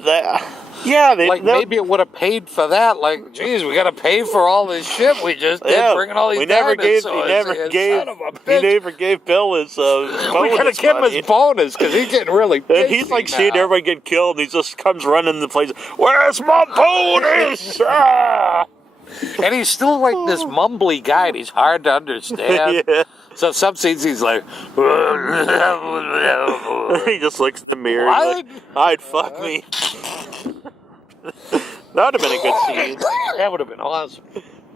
maybe it would have paid for that. Like, geez, we got to pay for all this shit we just did, bringing all these dinosaurs. He never gave Bill his bonus. We got to give him his bonus because he's getting really pissy. And he's like seeing everybody get killed. And he just comes running the place. Where's my bonus? And he's still like this mumbly guy. And he's hard to understand. Yeah. So some scenes he's like, he just looks in the mirror. What? I'd fuck me. That would have been a good scene. That would have been awesome.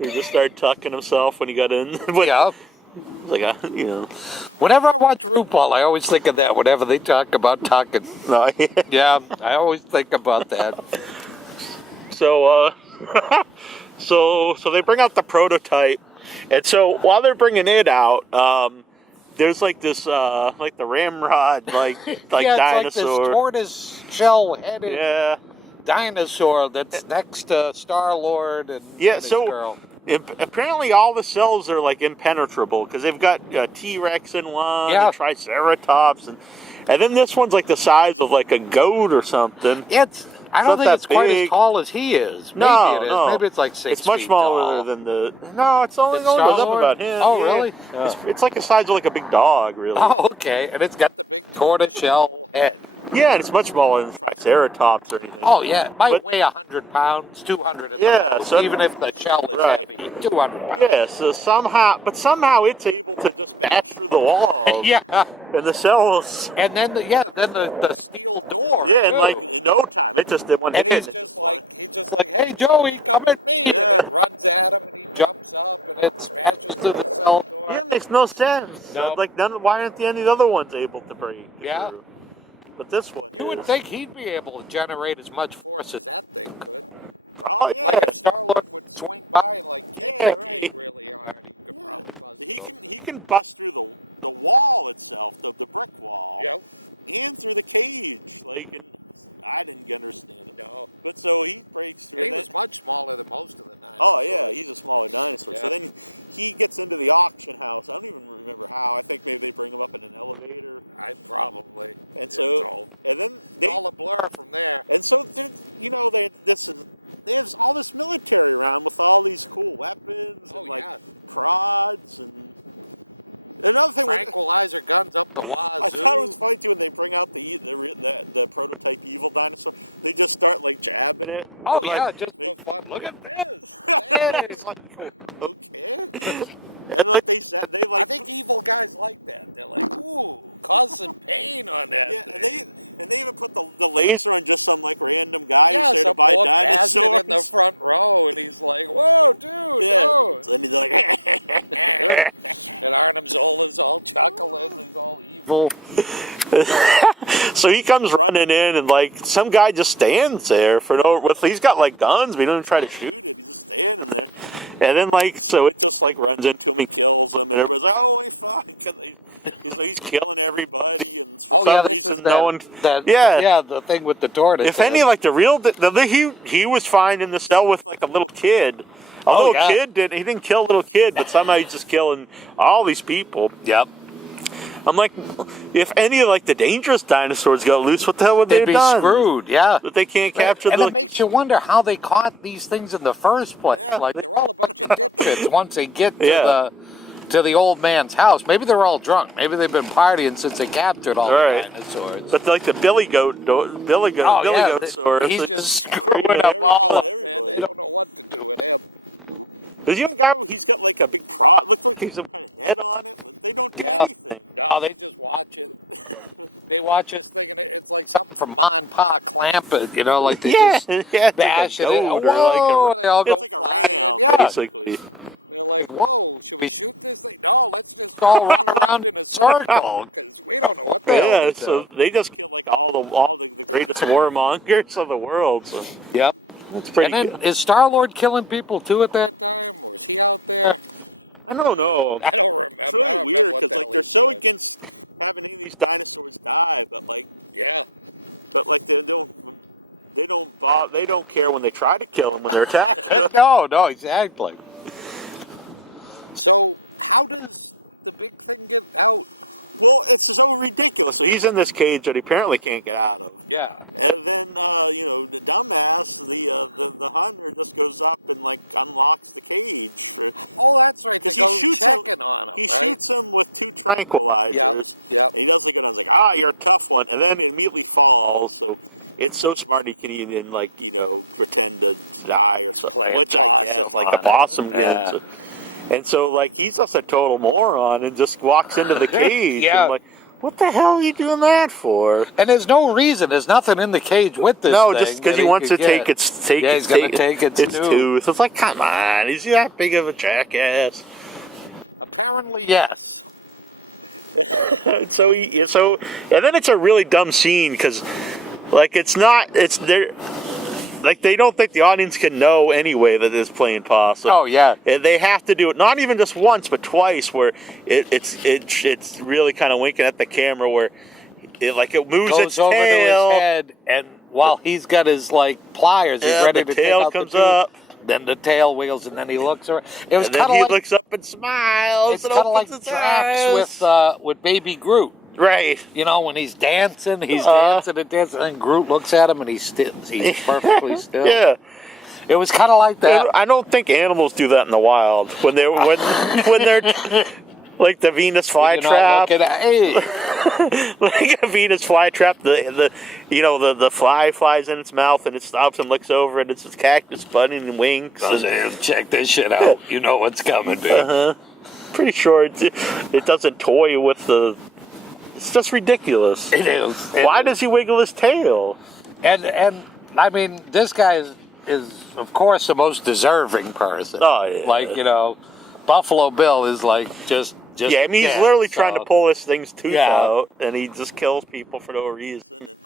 He just started tucking himself when he got in. Yeah. Like Whenever I watch RuPaul, I always think of that. Whenever they talk about talking. No, Yeah, I always think about that. So, so they bring out the prototype, and so while they're bringing it out, there's like this, like the ramrod, like yeah, it's dinosaur. like this tortoise shell-headed dinosaur that's next to Star-Lord and his girl. Apparently all the cells are like impenetrable because they've got T-Rex in one, Triceratops, and then this one's like the size of like a goat or something. I don't think it's quite as tall as he is. Maybe it is. No. Maybe it's like 6 feet It's much smaller than the. No, it's only goes up about him. Oh, really? It's like the size of like a big dog, really. Oh, okay. And it's got the big tortoise shell head. Yeah, and it's much smaller than Triceratops or anything. Oh, yeah. It might weigh 100 pounds, 200 at the most, so, even if the shell is heavy. 200 pounds. Yeah, so somehow it's able to just bash through the walls. Yeah. And the cells. And then the steel door, too. Like in no time. It just when and he's just like, hey, Joey, come at me. Yeah. And it runs at him, and he jumps up, and it smashes through the cell door. It makes no sense. No. Like, why aren't any of the other ones able to break? Yeah. But this one You would think he'd be able to generate as much force as that thing could. Oh, yeah. Like if Star-Lord would swing by and like kick the right. gate really hard, he could probably bust it open. He can bust through the wall itself, the brick wall. Yep. And through the cage. Like, and I didn't understand it. No. But so he breaks through. He was much smaller than most of the dinosaurs. Oh, yeah, he's a smaller dinosaur. Yeah. So then he gets into the auction house. I don't even remember how. I think maybe they bring him up in an elevator. Probably. And so, and then it's all a blur from there. And so, there's all this military around with all these cool weapons and like prods and another thing. Tranquilizer guns up the wazoo. I thought it was funny too when they bring out the prototype evil dinosaur. They just start like jabbing it. Oh yeah, just for fun. Look at this. Hey. It's like, okay. And like they said, they like. I think evil guys like that. They're like, ooh, cause some pain on that. Yeah, and they even put the laser on just some like random guy who's there to some buy poor dinosaurs bastard in the front row, and he's like, whoa, dude, no. So then he's like, and Arnim Zola's all chuckling, he's all evil. So he comes running in, and like some guy just stands there he's got like guns, but he doesn't try to shoot it. He's just standing there, and then like so it just like runs into him and kills him, and everybody's like, "Oh, fuck!" He's killing everybody, and for some reason, the thing with the tortoise. If any, like the real, he was fine in the cell with like a little kid. He didn't kill a little kid, but somehow he's just killing all these people. Yep. I'm like, if any of like the dangerous dinosaurs got loose, what the hell would they have done? They'd be screwed, yeah. But they can't capture them. And it makes you wonder how they caught these things in the first place. Yeah, like they're all a bunch of dipshits once they get to the old man's house. Maybe they're all drunk. Maybe they've been partying since they captured all the dinosaurs. But like the Billy Goat, he's just screwing up all of them, man. They don't know what to do with him. There's even a guy where he's got like a big prod, looks like he's some kind of head on it. They don't do anything. No, they just watch it. They watch this thing, and it's like something from Ma and Pa Clamp it, like they just bash it in. Whoa, they all go flying. Basically. They're like, whoa, should we shoot this thing? No, let's just all run around in a circle, because we don't know what the hell to do. So they just killed like all the greatest warmongers of the world. So. Yep. And then, is Star-Lord killing people too at that time, or is he out there? I don't know. I don't remember. It's really weird because like they're so against having any of these dinosaurs die, but like but like they don't care when they try to kill them when they're attacked. No, exactly. So how does the big thing get out? Well, it's so ridiculous. So he's in this cage that he apparently can't get out of. Yeah. And then, the dumbass, the hunter just goes up and, like, unlocks the cage. Oh, that's right. Because he's checking on him, He shoots him with 2 tranquilizers. Yep. And he does like, he's like, you're a tough one. And then it immediately falls. So it's so smart he can even, like, pretend to die or something. Play which I guess, like the possum did. And so, like, he's just a total moron and just walks into the cage. Yeah. Like, what the hell are you doing that for? And there's no reason. There's nothing in the cage with this thing. No, just because he wants to take its going to take its tooth. It's like, come on. Is he that big of a jackass? Apparently, yes. So and then it's a really dumb scene because, like, they're like they don't think the audience can know anyway that it's playing possum. Oh yeah, and they have to do it not even just once but twice, where it's really kind of winking at the camera where it moves goes its over tail, to his head, and while he's got his pliers, he's ready to take out the tooth. Up. Then the tail wiggles, and then he looks around. It was kind of he like looks up and smiles. It's kind of like Drax with Baby Groot. Right. You know, when he's dancing, dancing, and then Groot looks at him, and he's perfectly still. Yeah. It was kind of like that. I don't think animals do that in the wild when they're like the Venus flytrap. Hey. Like a Venus flytrap, the fly flies in its mouth and it stops and looks over and it's its cactus budding and winks. Check this shit out. You know what's coming, dude. Pretty sure it doesn't toy with the. It's just ridiculous. It is. Why does he wiggle his tail? And I mean, this guy is of course the most deserving person. Oh yeah. Like, Buffalo Bill is like just yeah, I mean, he's literally trying to pull this thing's tooth out, and he just kills people for no reason and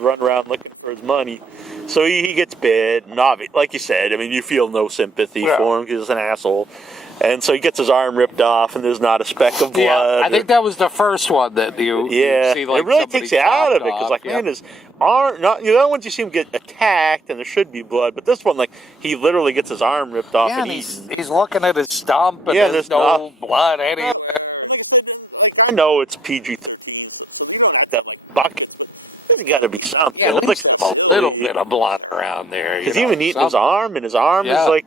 run around looking for his money. So he gets bit, and like you said, I mean, you feel no sympathy for him because he's an asshole. And so he gets his arm ripped off, and there's not a speck of blood. Yeah, I think that was the first one that you see, like, it really somebody takes you out of it, chopped because, off, man, his arm, the other ones you see him get attacked, and there should be blood, but this one, like, he literally gets his arm ripped off. Yeah, and he's looking at his stump, and there's no blood anywhere. And like I said, like, I know it's PG-13, so you don't have to have, like, buckets, but there's got to be something. Yeah, at least have a little bit of blood around there. He's even eating his arm, and his arm is, like,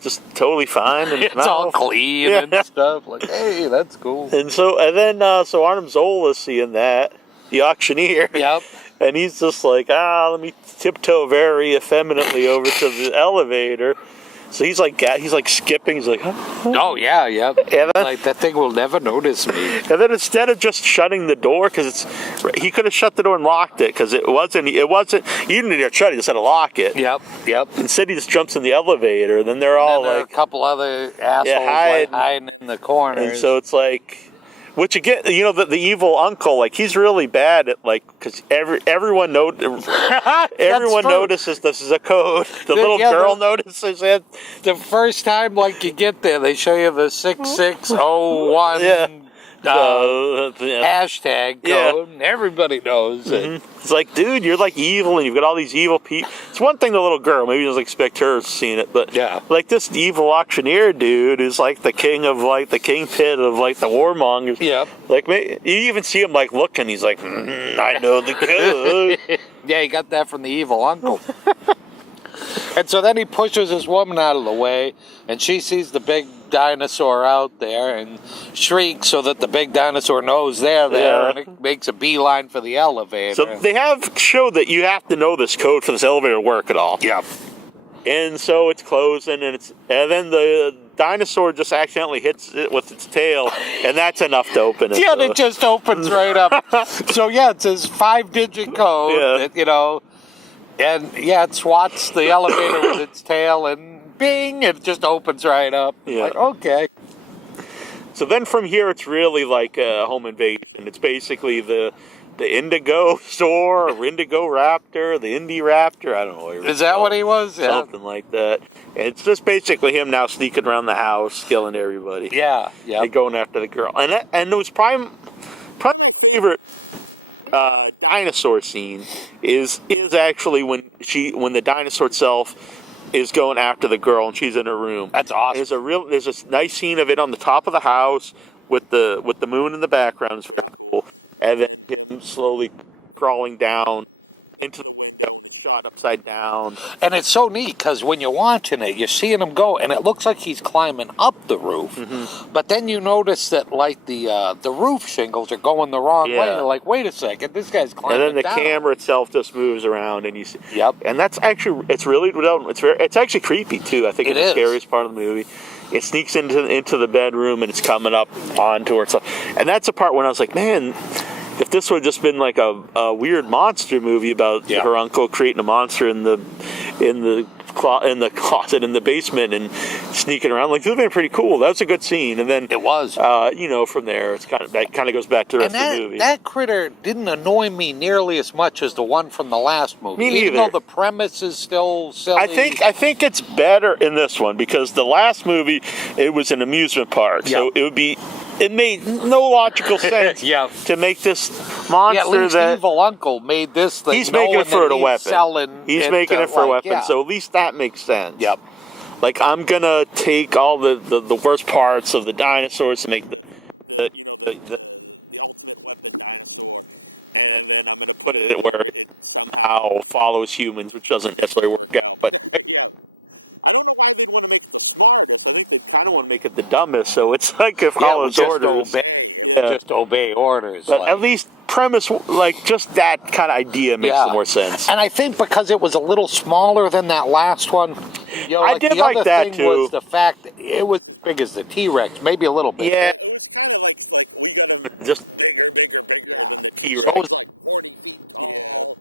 just totally fine. And it's all clean and stuff. Like, hey, that's cool. And then Arnim Zola's seeing that, the auctioneer. Yep. And he's just like, let me tiptoe very effeminately over to the elevator. So he's like skipping. He's like, oh yeah, yep. And then, like, that thing will never notice me. And then instead of just shutting the door, because he could have shut the door and locked it, because it wasn't. He didn't need to shut it. He just had to lock it. Yep. Instead, he just jumps in the elevator. And then they're all there are a couple other assholes hiding in the corners. And so it's like. Which again, the evil uncle, like, he's really bad at, like, because everyone notices this is a code. The little girl notices it. The first time, like, you get there, they show you the 6601 hashtag code, and everybody knows it. It's like, dude, you're like evil, and you've got all these evil people. It's one thing the little girl, maybe he doesn't expect her seeing it, but like this evil auctioneer dude is like the king of, like, the kingpin of, like, the warmongers. Yeah. Like, you even see him, like, looking. He's like, I know the code. Yeah, he got that from the evil uncle. And so then he pushes this woman out of the way, and she sees the big dinosaur out there and shrieks so that the big dinosaur knows they're there, and it makes a beeline for the elevator. So they have showed that you have to know this code for this elevator to work at all. Yeah. And so it's closing, and then the dinosaur just accidentally hits it with its tail, and that's enough to open it. Yeah, and it just opens right up. So yeah, it's his 5-digit code, and it swats the elevator with its tail, and bing, it just opens right up. Yeah. Like, okay. So then from here, it's really like a home invasion. It's basically the Indigo store, or Indigo Raptor, the Indie Raptor, I don't know. Is that what he was? Yeah. Something like that. And it's just basically him now sneaking around the house, killing everybody. Yeah. And going after the girl. And it was probably my favorite dinosaur scene is actually when the dinosaur itself is going after the girl and she's in her room. That's awesome. There's a nice scene of it on the top of the house with the moon in the background. It's very cool. And then him slowly crawling down into the window, and it's shot upside down. And it's so neat because when you're watching it, you're seeing him go, and it looks like he's climbing up the roof. Mm-hmm. But then you notice that, like, the roof shingles are going the wrong way. You're like, wait a second, this guy's climbing down. And then the camera itself just moves around, and you see. Yep. And that's actually, it's actually creepy too. I think it's the scariest part of the movie. It sneaks into the bedroom, and it's coming up onto her. And that's the part when I was like, man, if this would have just been like a weird monster movie about her uncle creating a monster in the closet in the basement and sneaking around. Like, that would have been pretty cool. That was a good scene. And then it was. From there, that kind of goes back to the rest of the movie. That critter didn't annoy me nearly as much as the one from the last movie. Even though the premise is still silly. I think it's better in this one because the last movie, it was an amusement park. So it made no logical sense to make this monster. Yeah, at least Evil Uncle made this thing. He's making it for a weapon. He's making it for a weapon, so at least that makes sense. Yep. Like, I'm gonna take all the worst parts of the dinosaurs to make the ultimate weapon dinosaur, and then I'm gonna put it where it somehow follows humans, which doesn't necessarily work out. But yeah. I don't know why they'd want to make it the smartest. I think they'd kind of want to make it the dumbest. So it's like if it would just obey. It would just obey orders. But at least premise, like, just that kind of idea makes more sense. And I think because it was a little smaller than that last one, the other thing was the fact that it was as big as the T-Rex, maybe a little bit. Yeah, it was kind of like we got them just bigger than the T-Rex. So it was like 40 feet tall. Yeah.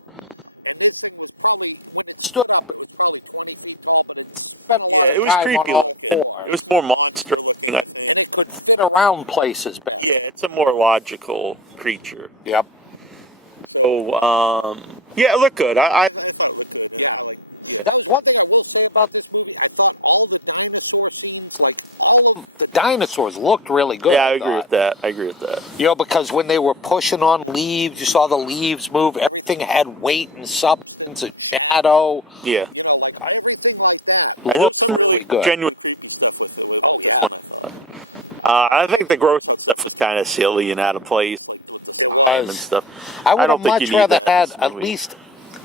And this thing was probably, when it stood up, it was probably 20 feet tall, but it spent a lot of time on all fours. It was more monster looking, I think. And it could fit around places better. Yeah, it's a more logical creature. Yep. So, it looked good. I thought it looked good. That was one thing I will say about this movie. I thought all the dinosaur scenes, like all of the dinosaurs looked really good. Yeah, I agree with that. Because when they were pushing on leaves, you saw the leaves move. Everything had weight and substance and shadow. Yeah. Like everything like that looked some really good. Genuine creepy stuff with this one, I thought. I think the gross out stuff was kind of silly and out of place, like with the slime and stuff. I would have much rather had at least,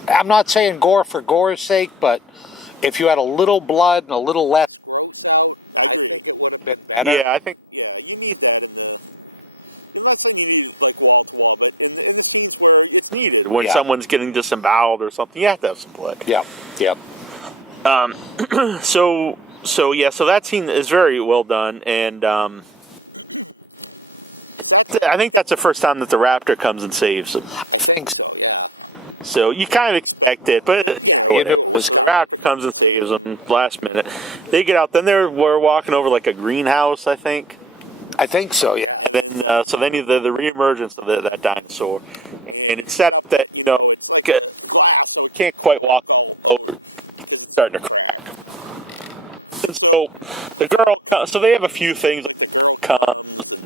I'm not saying gore for gore's sake, but if you had a little blood and a little less gross out, I think it would have been better. Yeah, I think, you need that in the... I'm not saying you need it like wall to wall, but in the scenes where it's needed, when someone's getting disemboweled or something, you have to have some blood. Yep. So that scene is very well done, and I think that's the first time that the raptor comes and saves him. I think so, yeah. So you kind of expect it, but you knew it was coming. The raptor comes and saves them last minute. They get out, then we're walking over like a greenhouse, I think. I think so, yeah. And then the reemergence of that dinosaur, and it's set up that it's like a glass, so it can't quite walk all over because it's starting to crack. And so the girl comes. So they have a few things, like the girl comes, and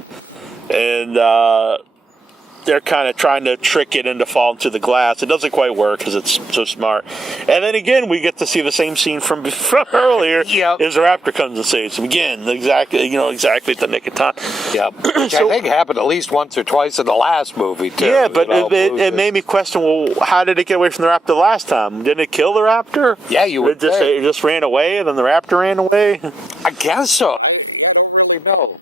they're kind of trying to trick it into falling to the glass. It doesn't quite work because it's so smart. And then again, we get to see the same scene from earlier. Yep. As the raptor comes and saves him again, exactly at the nick of time. Yep. Which I think happened at least once or twice in the last movie too. Yeah, but it made me question. Well, how did it get away from the raptor last time? Didn't it kill the raptor? Yeah, you would think. It just ran away, and then the raptor ran away. I guess so. I don't really know.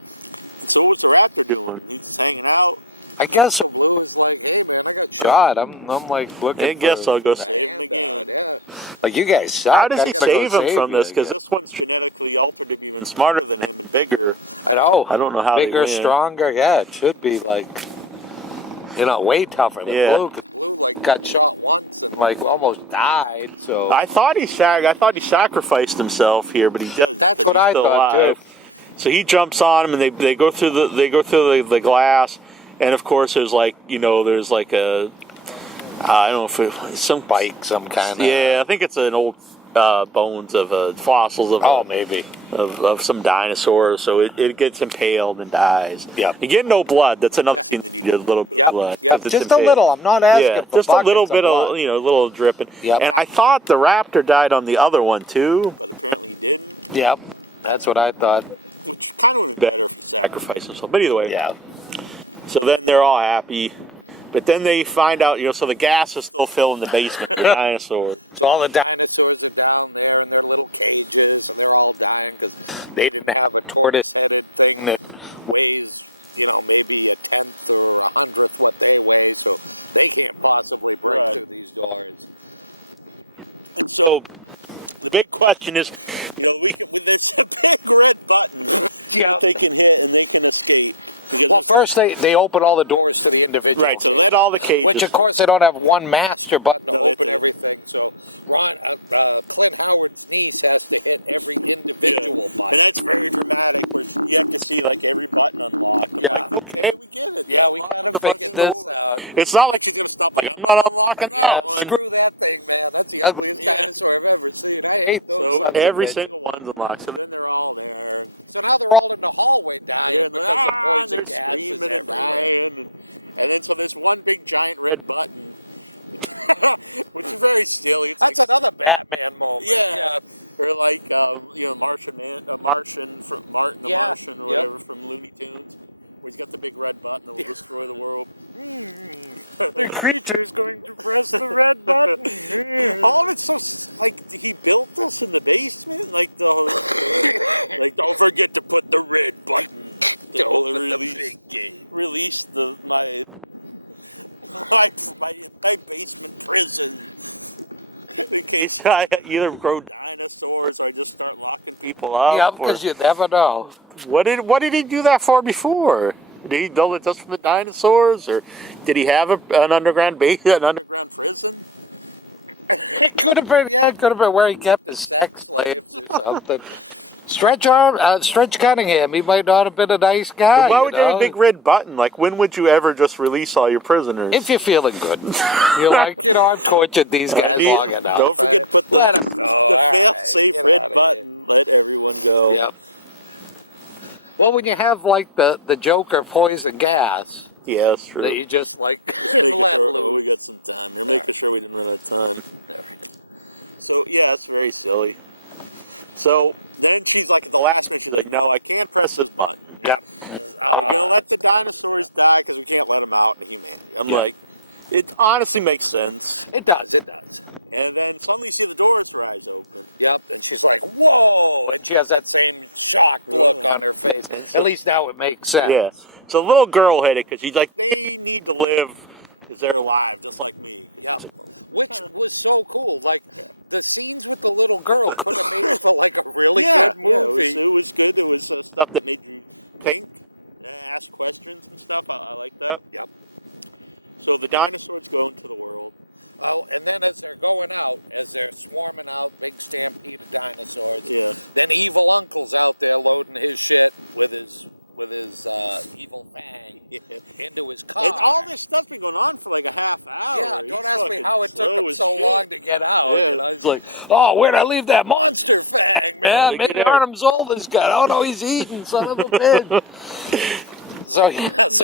So what was the raptor doing? He's just hanging out. I guess so. Blue is like, hey man, I got shot. I'm like looking. I guess I'll go save him again. Yeah, like you guys suck. How does he save him from this? Because this one's genetically altered to be even smarter than him and bigger. I know. I don't know how. Bigger, stronger. Yeah, it should be like, way tougher than Blue. Because Blue got shot once and almost died. So I thought he sacrificed himself here, but he does. That's what I thought too. So he jumps on him, and they go through the glass. And of course, there's a, I don't know if it's some bike, some kind of. Yeah, I think it's an old bones of fossils of maybe of some dinosaurs. So it gets impaled and dies. Yeah, you get no blood. That's another scene that needed a little bit of blood. Yeah, just a little. I'm not asking for just a little bit of a little dripping. Yep. And I thought the raptor died on the other one too, but apparently he didn't. Yep, that's what I thought. Which kind of would have been better if he sacrificed himself. But either way, yeah. So then they're all happy. But then they find out, so the gas is still filling the basement with dinosaurs. So all the dinosaurs are down there in their little cages, and they're all dying because they didn't have a tortoise-headed thing that weighs, maybe a tenth or 100th what they weigh, so they can't possibly break through these doors. And so the big question is, there's a big red button that they can hit and they can escape. Well, first they open all the doors to the individual. Right, so let all the cages. Which, of course, they don't have one master button to open they- everything. So Clint Howard's niece has to hit every individual button. And that's very dramatic, where you have to see like every button unlocked. I'm Yeah. like, okay, we get it. Yeah, we Unlock kind of the figured fucking this door. out. It's not like she's gonna stop. Like, I'm not unlocking Yeah, that one. screw that thing, man. That's the ugliest Yeah. dinosaur I've ever seen. I hate those So sons of every bitches. single one's unlocked. So then they're all there. So now they're all in the hallway dying Yeah, because the poison they're gas is screaming and everywhere. dying. And then so there's one big giant red button, which is very silly. It's That's like, another Batman moment. yeah. Or like Martian from Martin the Yeah, Martian or whatever from Looney Tunes, where he's got the big red button that will destroy the world. The creature is going to press the red button. All of it's so like he built this in the basement, like like don't forget to put the red button. To open the big gate. Release my basement prison. In case I either grow dinosaurs or I just start locking people up. Yeah, because you never know. What did he do that for before? Did he build it just for the dinosaurs, or did he have an underground base, an underground prison? It could have been, where he kept his sex slaves or something. Stretch Cunningham, he might not have been a nice guy. Why would you have a big red button? Like, when would you ever just release all your prisoners? If you're feeling good. You're like, I've tortured these guys long enough. Don't forget to put Let 'em go. the All fail-safe right, red outta button. Let everyone go. Yep. Well, when you have, like, the Joker poison gas, Yeah, that's true. that you just, like, Making let sure, loose. we got some time. You're making sure we didn't run out of time. All right. So, yeah, it's very silly. So, then she's like, at the last minute, she's like, no, I can't press this button. Yep. We're going to let the dinosaurs die because we can't let them out in humanity. I'm Yeah. like, it honestly makes sense. It does. And then suddenly you see the doors rise open. Yep, and she's like, whoa! And she has that same shocked look on her face. At least now it makes sense. Yeah. So the little girl hit it because she's like, they need to live because they're alive just like me. Yep. Which was so cool. Like, the scenes with the little girl could have made it for, like, a really good movie. Yeah, it was good. It was stuff that made you think, ask questions and stuff. I like that. Yep. So the dinosaurs go into the world. Oh, and then as they're going out, as they're swarming out, big stampede of dinosaurs. Yeah. Then evil uncle's out there loading his shit with his evil fang into his car. And all this stuff's been going on for like a half hour. Yeah, don't He's ask me fucking how it took slow him as so shit. long to get out. Yeah. And I was like, oh, where'd I leave that monster fang, man? Maybe Arnim Zolder's got it. Oh, no, he's eating, son of a bitch. So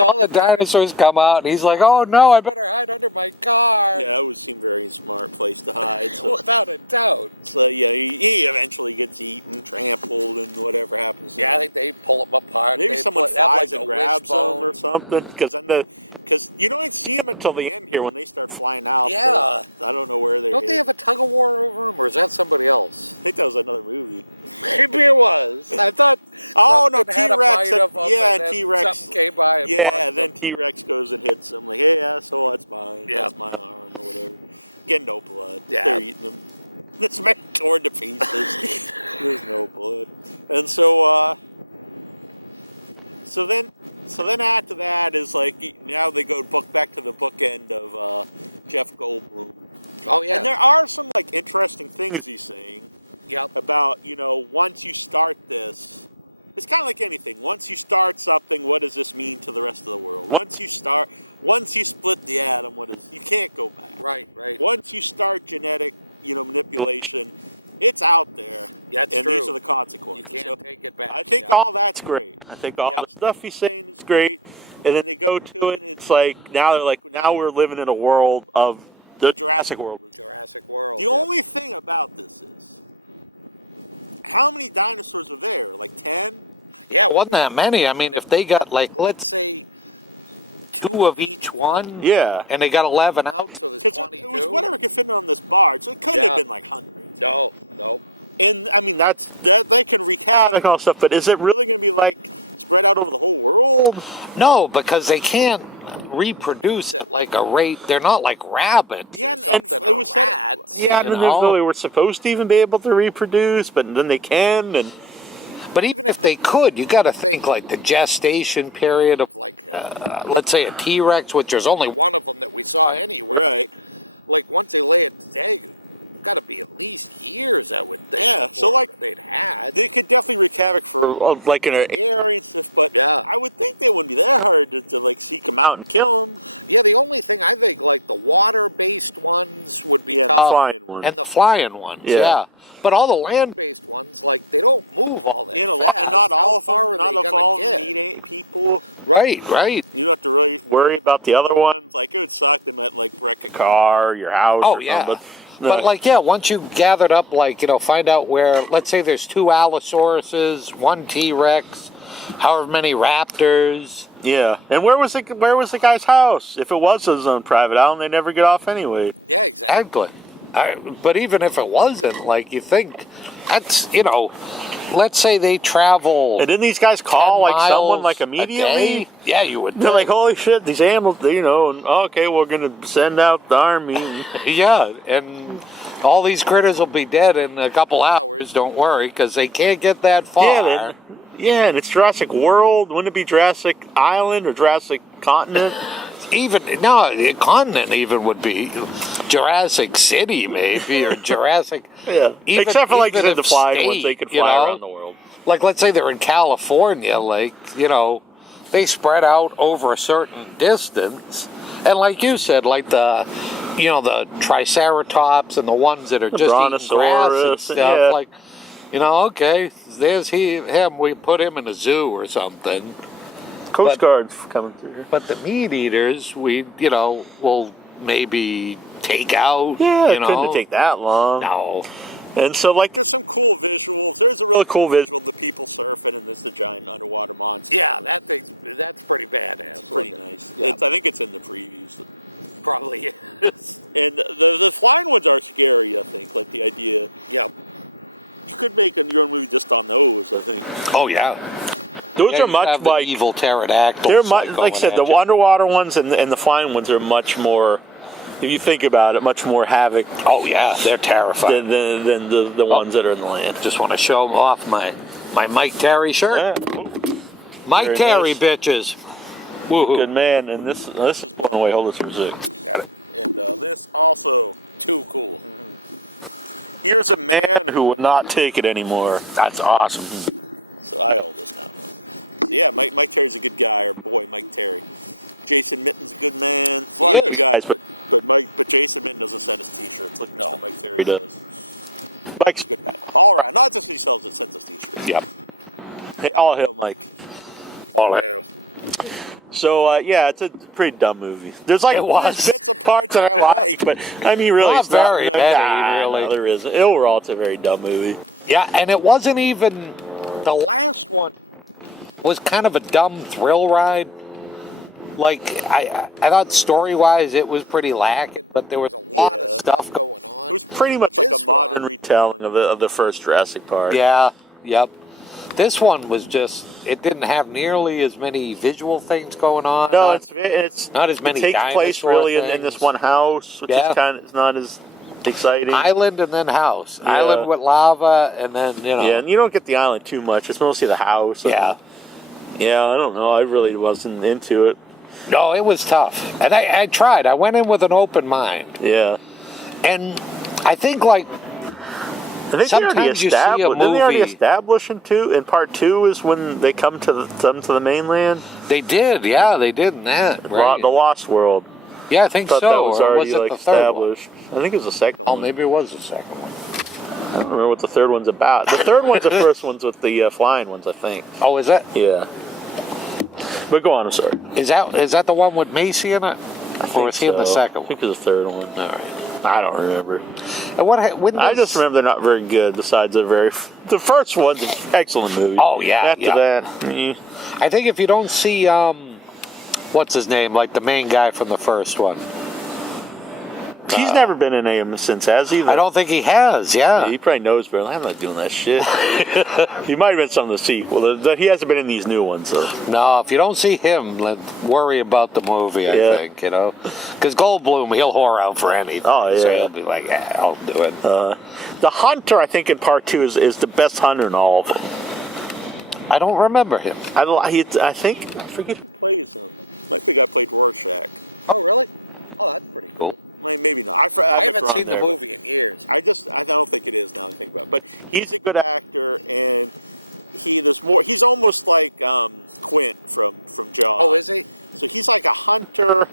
all the dinosaurs come out, and he's like, oh, no, I better hide under my car. Yeah, it would seem a very smart place to hide. So, Without a doubt. so yeah, he eventually gets eaten, trampled, and whatever happens. to Yeah, I him. think they pull him apart. Maybe They someone have, flies like, and a grabs them wishbone. or something. Because you don't see them until the end here when they start flying out. Yeah. I don't know where they're. Don't they have a tug of war over him, or is that somebody else? I think that was another movie. Maybe it was. I thought. Oh no, something had a T-Rex! bite of him, Yeah, and then T-Rex. Something came by and Yeah, blocked then him. T-Rex goes and hits him like, "Hey, asshole, that's mine. Yeah. That's my arm or whatever." Getting no blood. Yeah. They're eating him. This man torn to pieces. There's no blood, and so then after that is like now they go back to the bookend of Jeff Goldblum. Oh yeah. And there are some like interesting things he's saying Yep. about, once you start this, it's kind of like anything. Once you start something, what does this mean to the rest of the world? Once you split the atom, you can't go back. Right. Once you start genetic, manipulation, it's out there. Yeah, that's and true. these are the consequences. You can't take it back. I think yeah. all that's great. I think all the stuff he's saying is great. And then they go to it, and it's like, now we're living in a world of the Jurassic World. Jurassic World. The only thing about this is, how many dinosaurs are there? Like 10? Yeah, wasn't that many. I mean, if they got, like, let's say 2 of each one. Yeah. And they got 11 out, so there's Because 22. it was whatever could fit on this barge, so it couldn't Yeah. have been like hundreds. No. And I mean, that they can wreak havoc and all stuff, but is it really going to be like spread out over the whole world? No, because they can't reproduce at like a rate. They're not like rabbits or something, it was or said- rats. Yeah, I you don't know if know? they were supposed to even be able to reproduce, but then they can. And But even if they could, you got to think like the gestation period of like, let's say a T-Rex, which there's only one of them that we saw anywhere. Right. Like once they lay its egg, got to be at least years, I would think. Yeah, so like they'd had. They could definitely wreak havoc for like in an area and stuff, but yeah. I would think they wouldn't be that hard to like seek them out and kill them. Yeah, the only thing I think like the water-based ones would be tough, and the flying ones. And the flying ones, yeah. But all the land-based ones, like they don't move all that fast. And not all of them. Not all of them eat people. Right. You don't have to really worry about the other ones. Like it would suck they might like wreck a car, or your house. Oh or yeah. Something. But like, yeah, once you gathered up, like, find out where, let's say there's 2 Allosauruses, 1 T-Rex, however many raptors. Yeah, and where was the guy's house? If it was his own private island, they never get off anyway. Yeah, exactly. But even if it wasn't, like, you think that's, let's say they travel. And didn't these guys call like someone like immediately? Yeah, you would. They're like, holy shit, these animals, and okay, we're gonna send out the army. Yeah, and all these critters will be dead in a couple hours. Don't worry, because they can't get that far. Yeah, and it's Jurassic World. Wouldn't it be Jurassic Island or Jurassic Continent? The continent even would be Jurassic City, maybe, or Jurassic. Yeah, except for like the flying ones, they could fly around the world. Like, let's say they're in California, like, they spread out over a certain distance. And like you said, like the Triceratops and the ones that are just eating grass and stuff, yeah. like, okay, there's him, we put him in a zoo or something. Coast Guard's coming through. But the meat eaters, we, will maybe take out, Yeah, it couldn't take that long. No. And so, like, there's some cool visuals. There's a really cool visual of the people surfing, and there's the giant underwater monster. Yeah, that's pretty badass. It's pretty nice. Yeah. I think it's in the previews. Probably is. And the flying ones are scary, I think. Like, the idea. Yep. You could make your own movie just on those, I think. Oh, yeah. Those are much like the evil pterodactyls. They're like I said, the underwater ones and the flying ones are much more, if you think about it, much more havoc. Oh yeah, they're terrifying than the ones that are in the land. Just want to show them off my Mike Terry shirt. Yeah. Mike Very Terry, nice. Bitches. Woohoo! Good man, and this is blown away. Hold this for a sec. Got it. And this also Too cool. Here's a man who would not take it anymore. That's awesome. So I hold this now. So yeah, Mike Terry's a good guy, or boy, Mike Terry. Jason Mitten's a good man. A lot of good guys, but Jason Mitten doesn't send us T-shirts like Mr. Mike Terry does. Mike's a good guy. All around, not just he sells it, sends us T-shirts. Yep. Hey, all hail Mike. All hail. So yeah, it's a pretty dumb movie. There's like bits of parts that I like, but I mean, really, not very many, really. No, there isn't. Overall, it's a very dumb movie. Yeah, and it wasn't even the last one. Was kind of a dumb thrill ride. Like, I thought story-wise it was pretty lacking, but there was a lot of stuff going on. It was pretty much like a modern retelling of the first Jurassic Park. Yeah, yep. This one was just, it didn't have nearly as many visual things going on. No, it's not as many dinosaur things. It takes place really things. in this one house, which is it's not as exciting. Island and then house. Yeah. Island with lava and then, Yeah, and you don't get the island too much. It's mostly the house. Yeah. Yeah, I don't know. I really wasn't into it. No, it was tough. And I tried. I went in with an open mind. Yeah. And I think, like, sometimes you see a movie. Didn't they already establish in part 2 is when they come to the mainland? They did, yeah, they did in that. Right. The Lost World. Yeah, I think so. Or was it the third one? I think it was the second one. Oh, maybe it was the second one. I don't remember what the third one's about. The third one's the first one's with the flying ones, I think. Oh, is it? Yeah. But go on, I'm sorry. Is that the one with Macy in it? Or is he in the second one? I think it was the third one. All right. I don't remember. And I just remember they're not very good, besides the first one's an excellent movie. Oh, yeah. After that, I think if you don't see, what's his name, like the main guy from the first one. He's never been in AM since, has he? I don't think he has, yeah. He probably knows better. I'm not doing that shit. He might have been some of the sequel. He hasn't been in these new ones, so. No, if you don't see him, worry about the movie, I think, Because Goldblum, he'll whore out for anything. Oh, yeah. So he'll be like, yeah, I'll do it. The hunter, I think, in part 2 is the best hunter in all of them. I don't remember him. I think, I forget who plays him. Might be the guy who played Rorschach. Oh, really? Oh, that's pretty cool. Maybe not. I haven't seen the movie in years. I don't think it is now that I think about it. But he's a good actor, and there's more. He's almost like Quint from Jaws. Oh, is he? So he's like a hunter.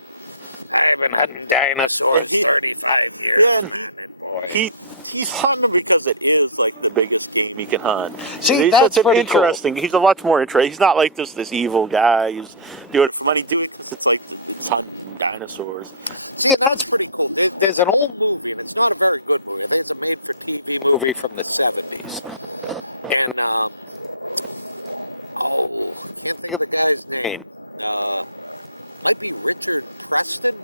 I've been hunting dinosaurs 35 years, man, and boy. He's hunting because it is like the biggest game you can hunt. See, that's pretty interesting. cool. He's a lot more interesting. He's not like this evil guy. He's doing it for money. Doing it because it's like it's hunting dinosaurs. See, and that's pretty cool. There's an old movie, and it's not a very good movie. I think it's a made-for-TV movie from the 70s. And, can't think of the guy's name. Might be Richard Preston,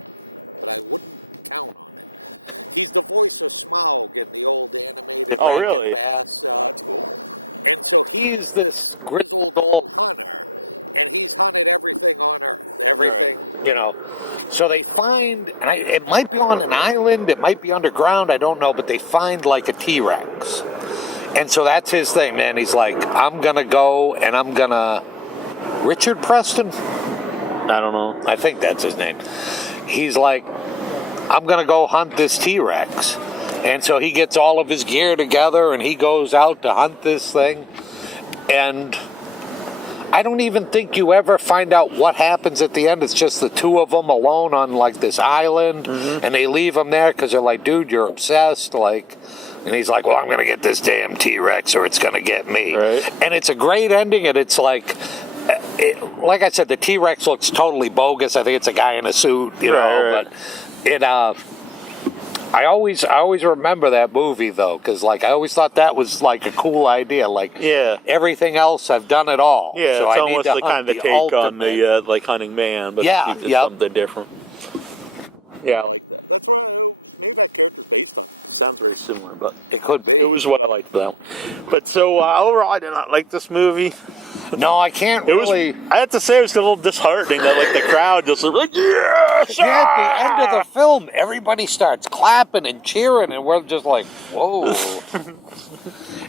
but I wouldn't count on it. He's the voice of Smaug in the old animated Rankin Bass. That's cool. And so he's this grizzled old hunter, and he's hunted everything on Earth. Everything, you know. So they find, and it might be on an island, it might be underground, I don't know, but they find like a T-Rex. And so that's his thing, man. He's like, I'm going to go and I'm going to... Richard Preston? I don't know. I think that's his name. He's like, I'm going to go hunt this T-Rex. And so he gets all of his gear together and he goes out to hunt this thing. And I don't even think you ever find out what happens at the end. It's just the two of them alone on like this island. Mm-hmm. And they leave him there because they're like, dude, you're obsessed. Like, and he's like, well, I'm going to get this damn T-Rex or it's going to get me. Right. And it's a great ending. And it's like... like I said, the T-Rex looks totally bogus. I think it's a guy in a suit, you know. Right. But it, I always remember that movie though, because like I always thought that was like a cool idea. Like everything else, I've done it all. Yeah, so I need to hunt kind of the take ultimate. On the like hunting man, but something different. Yeah, I like that. That's what maybe that character's based on. It sounds very similar. It could be. It was what I liked though. But so overall, I did not like this movie. No, I can't really. I have to say it was a little disheartening that like the crowd just like at the end of the film, everybody starts clapping and cheering, and we're just like, whoa.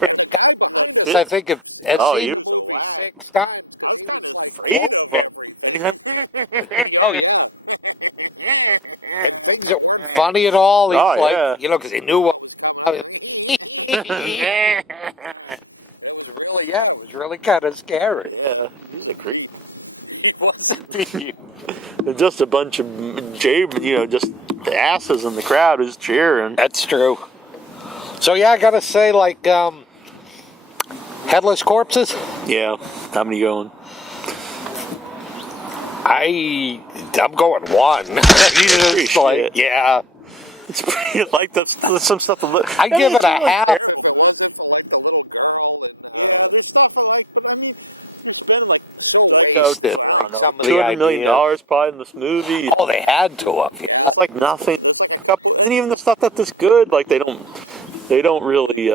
And the guy behind us, I think, has seen the movie 6 times because he was like quoting everything. Oh yeah, and things that weren't funny at all. He's like, you know, because he knew what was coming up. It was really kind of scary. Yeah, he was a creep. He was indeed. Just a bunch of just asses in the crowd who's cheering. That's true. So yeah, I gotta say, like, Headless Corpses? Yeah. How many going? I'm going 1. Just like, yeah. It's pretty, like that's some stuff. I give it a half if it wasn't for like the little girl and. Yeah, there's stuff I like, but I mean, you're spending like wasted. Like some of the ideas. $200 million probably in this movie. Oh, they had to have. Yeah. There's like nothing. There's like a couple, and even the stuff that is good, like they don't really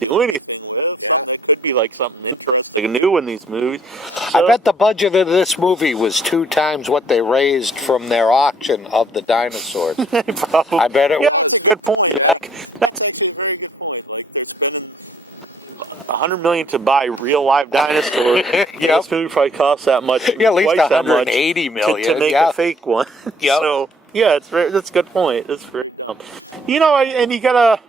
do anything with. Something that could be like something interesting new in these movies. So, I bet the budget of this movie was 2 times what they raised from their auction of the dinosaurs. I bet it was. That's a good point. Yeah. Like, that's actually a very good point. Like they're spending $100 million to buy real life dinosaurs. This movie probably costs that much. Yeah, at least $180 million to make a fake one. So that's a good point. That's very dumb. You know, and you gotta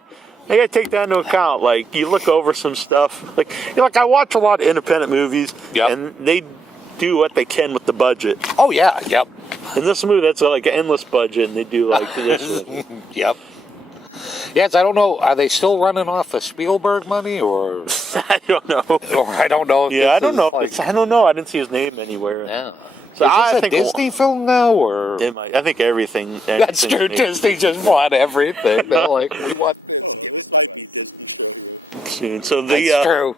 take that into account. Like you look over some stuff. Like I watch a lot of independent movies, and they do what they can with the budget. Oh yeah, yep. In this movie, that's like an endless budget, and they do like this. Yep. Yes, I don't know. Are they still running off of Spielberg money, or I don't know. Or I don't know. If I don't know. I don't know. I didn't see his name anywhere. Yeah. So is this a Disney film now, or? I think everything. That's true. Disney just bought everything. They're like, we want this. This might be a Disney show here soon. So that's true.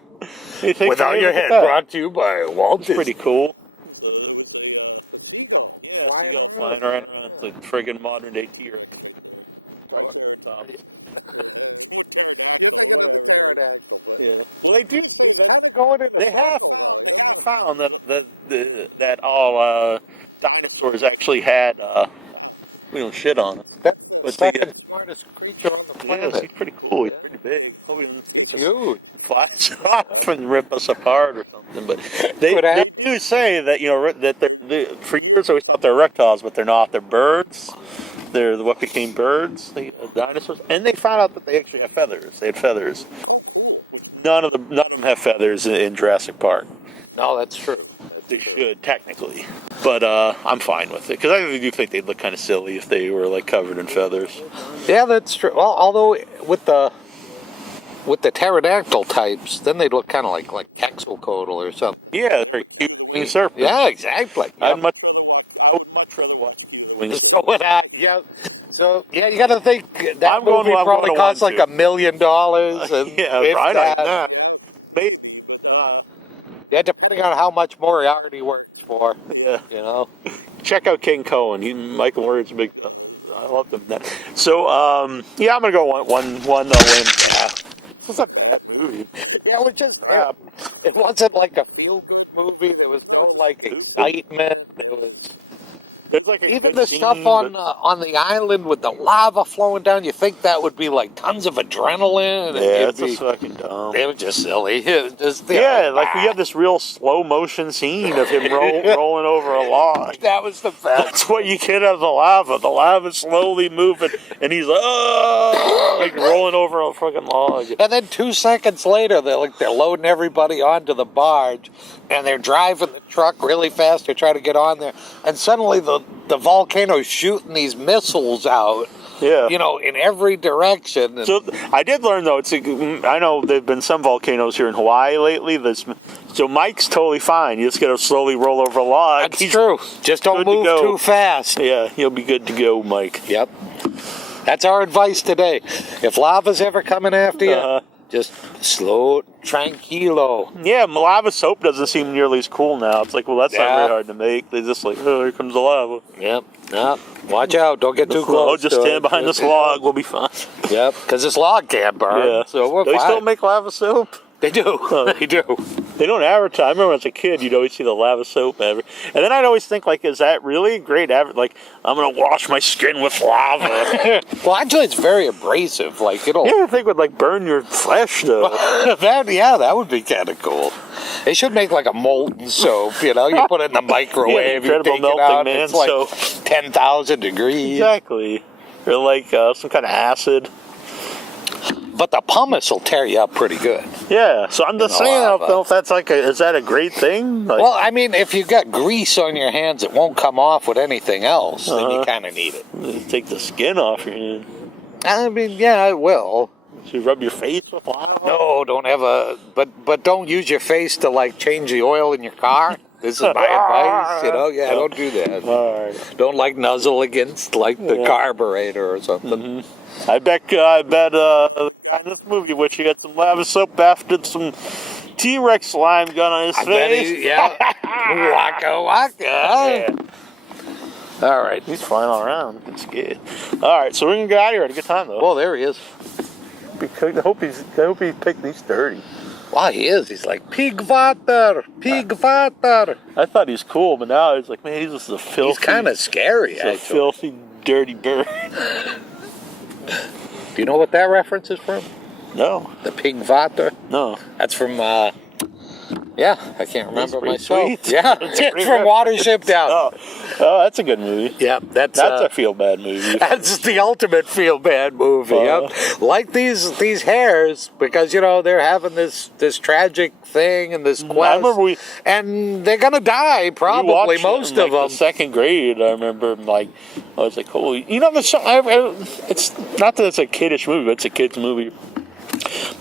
Without Your Head, brought to you by Walt Disney. Pretty cool. So it was a seagull. Yeah, seagull flying around. It's a friggin' modern day T-Rex right there. Triceratops. With pterodactyl. You're thinking of the pterodactyl, but well, they do say he's kind of going in a circle, though. They have found that all dinosaurs actually had we don't shit on us. That's the second smartest creature on the planet. Yeah, he's pretty cool. He's pretty big. He's huge. Flies off and rip us apart or something. But they do say that that they for years I always thought they're reptiles, but they're not. They're birds. They're what became birds, dinosaurs, and they found out that they actually have feathers. They had feathers. Oh, cool! Which none of them have feathers in Jurassic Park. No, that's true. They should technically, but I'm fine with it because I really do think they'd look kind of silly if they were like covered in feathers. Yeah, that's true. Well, although with the pterodactyl types, then they'd look kind of like Quetzalcoatl or something. Yeah, they're Q the Winged Serpent. Yeah, exactly. Yep. I would much rather watch Q the Winged Serpent. So would I. Yeah. So yeah, you got to think that movie probably cost like $1 million, and if that. Yeah, maybe, but yeah, depending on how much Moriarty works for. Yeah. Check out King Cohen. Michael Moore's big. I love him. So yeah, I'm gonna go one win. Yeah. This is a bad movie. Yeah, it was just it wasn't like a feel-good movie. There was no like excitement. There's like even the stuff on the island with the lava flowing down. You think that would be like tons of adrenaline? Yeah, it's fucking dumb. It was just silly. It was just, like we have this real slow motion scene of him rolling over a log. That was the best. That's what you get out of the lava. The lava's slowly moving, and he's like rolling over a fucking log. And then 2 seconds later, they're loading everybody onto the barge, and they're driving the truck really fast to try to get on there, and suddenly the volcano's shooting these missiles out. Yeah. In every direction. So I did learn though. I know there've been some volcanoes here in Hawaii lately. So Mike's totally fine. You just got to slowly roll over a log. That's true. Just don't move too fast. Yeah, you'll be good to go, Mike. Yep. That's our advice today. If lava's ever coming after you, just slow, tranquilo. Yeah, lava soap doesn't seem nearly as cool now. It's like, well, that's not very hard to make. They just like, here comes the lava. Yep. Watch out. Don't get too close. Just stand behind this log. We'll be fine. Yep, because this log can't burn. Yeah. So we're fine. They still make lava soap? They do. They do. They don't advertise. I remember as a kid, you'd always see the lava soap and then I'd always think, like, is that really great? Like, I'm going to wash my skin with lava. Well, actually, it's very abrasive. Like, it'll... Yeah, I think it would, like, burn your flesh, though. that would be kind of cool. They should make, like, a molten soap, you put it in the microwave, you take it out, it's like 10,000 degrees. Exactly. Or, like, some kind of acid. But the pumice will tear you up pretty good. Yeah, so I'm just saying, I don't know if that's is that a great thing? Like, well, I mean, if you've got grease on your hands, it won't come off with anything else, then you kind of need it. You take the skin off your hand. I mean, yeah, it will. So you rub your face with lava? No, don't have but don't use your face to, like, change the oil in your car. This is my advice, don't do that. Right. Don't, like, nuzzle against, like, the carburetor or something. Mm-hmm. I bet the guy in this movie wish he had some lava soap after some T-Rex slime gun on his face. Waka waka. Yeah. All right. He's flying all around. It's good. All right, so we're going to get out of here. Had a good time, though. Well, there he is. I hope he picked these dirty. Wow, he is. He's like, pig water. I thought he was cool, but now he's like, man, he's just a filthy... He's kind of scary, actually. A filthy, dirty bird. Do you know what that reference is from? No. The pig water? No. That's from, I can't remember myself. Sweet. Yeah, it's from Watership Down. Oh, that's a good movie. Yeah, that's a feel-bad movie. That's the ultimate feel-bad movie. Yep. Like these hares, because, they're having this tragic thing and this quest, and they're going to die, probably, most of them. In second grade, I remember, I was like, holy... it's not that it's a kiddish movie, but it's a kid's movie.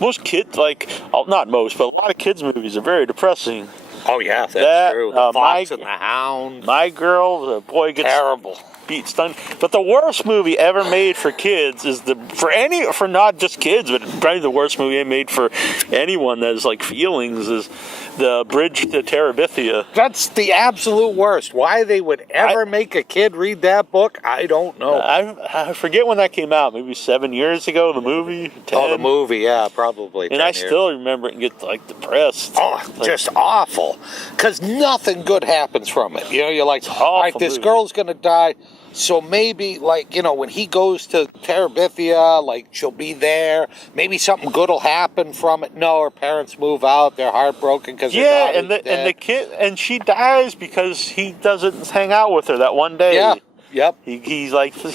Most kids, not most, but a lot of kids' movies are very depressing. Oh, yeah, that's true. The Fox and the Hound. My Girl, the boy gets... Terrible. Beat stunned. But the worst movie ever made for kids is for not just kids, but probably the worst movie made for anyone that has feelings is The Bridge to Terabithia. That's the absolute worst. Why they would ever make a kid read that book, I don't know. I forget when that came out. Maybe 7 years ago. The movie. 10. Oh, the movie, yeah, probably. And I still remember it and get depressed. Oh, just awful. Because nothing good happens from it. You're like, all right, this girl's gonna die. So maybe, like, when he goes to Terabithia, like, she'll be there. Maybe something good will happen from it. No, her parents move out. They're heartbroken because their daughter's dead. And the kid, and she dies because he doesn't hang out with her that one day. Yeah. Yep. He's like doing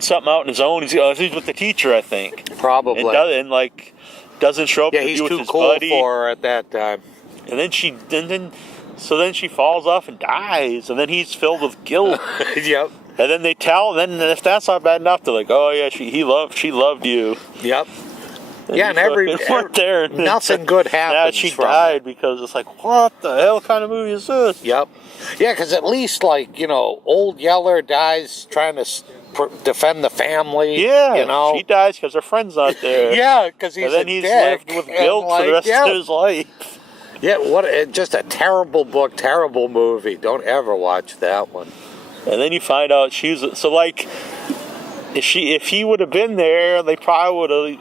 something out on his own. He's with the teacher, I think. Probably. Doesn't show up. Yeah, he's too cool for her at that time. And then she falls off and dies, and then he's filled with guilt. Yep. And then they tell, and then if that's not bad enough, they're like, "Oh yeah, she loved you." Yep. And yeah, and nothing good happens. She from died it. because it's like, what the hell kind of movie is this? Yep. Yeah, because at least old Yeller dies trying to defend the family. Yeah. She dies because her friend's not there. Yeah, because he's and a he's dick. Left with guilt for the rest of his life. Yeah, just a terrible book, terrible movie. Don't ever watch that one. And then you find out if he would have been there, they probably would have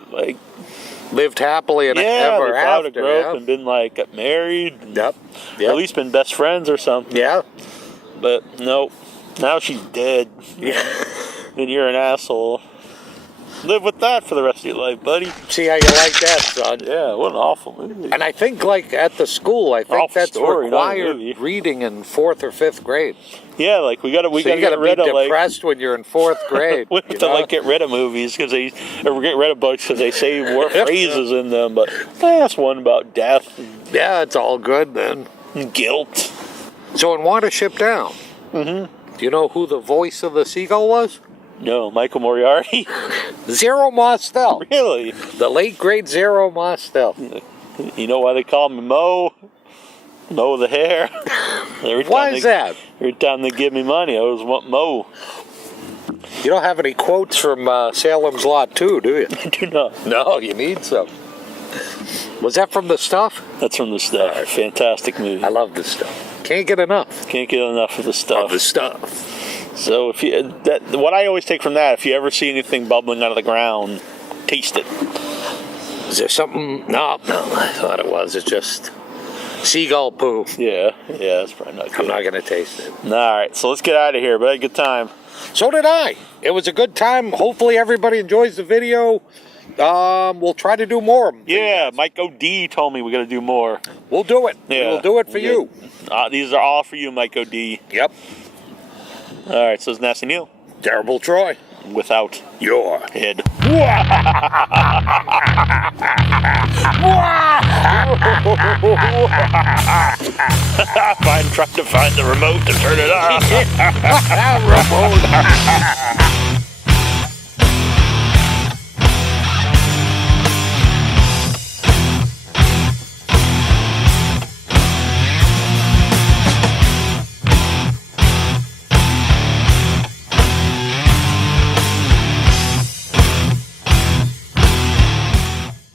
lived happily and ever after. Yeah, and been got married. Yep. At least been best friends or something. Yeah. But no, now she's dead. Yeah. And you're an asshole. Live with that for the rest of your life, buddy. See how you like that, son. Yeah, what an awful movie. And I think, at the school, that's story, required reading in 4th or 5th grade. Yeah, we got to be depressed when you're in 4th grade. We have to get rid of movies or get rid of books because they say more phrases in them. But that's one about death. Yeah, it's all good then. And guilt. So in Watership Down, do you know who the voice of the seagull was? No, Michael Moriarty. Zero Mostel. Really? The late great Zero Mostel. You know why they call him Mo? Mo the hair. Why is that? Every time they give me money, I always want Mo. You don't have any quotes from Salem's Lot 2, do you? I do not. No, you need some. Was that from The Stuff? That's from The Stuff. Right. Fantastic movie. I love The Stuff. Can't get enough. Can't get enough of The Stuff. Of The Stuff. So what I always take from that, if you ever see anything bubbling out of the ground, taste it. Is there something? No, I thought it was. It's just seagull poo. Yeah, that's probably not good. I'm not going to taste it. All right, so let's get out of here, but I had a good time. So did I. It was a good time. Hopefully everybody enjoys the video. We'll try to do more of them. Yeah, Mike O.D. told me we got to do more. We'll do it. Yeah. We'll do it for you. These are all for you, Mike O.D. Yep. All right, so it's Nasty Neal. Terrible Troy. Without your head. I'm trying to find the remote to turn it on. Remote.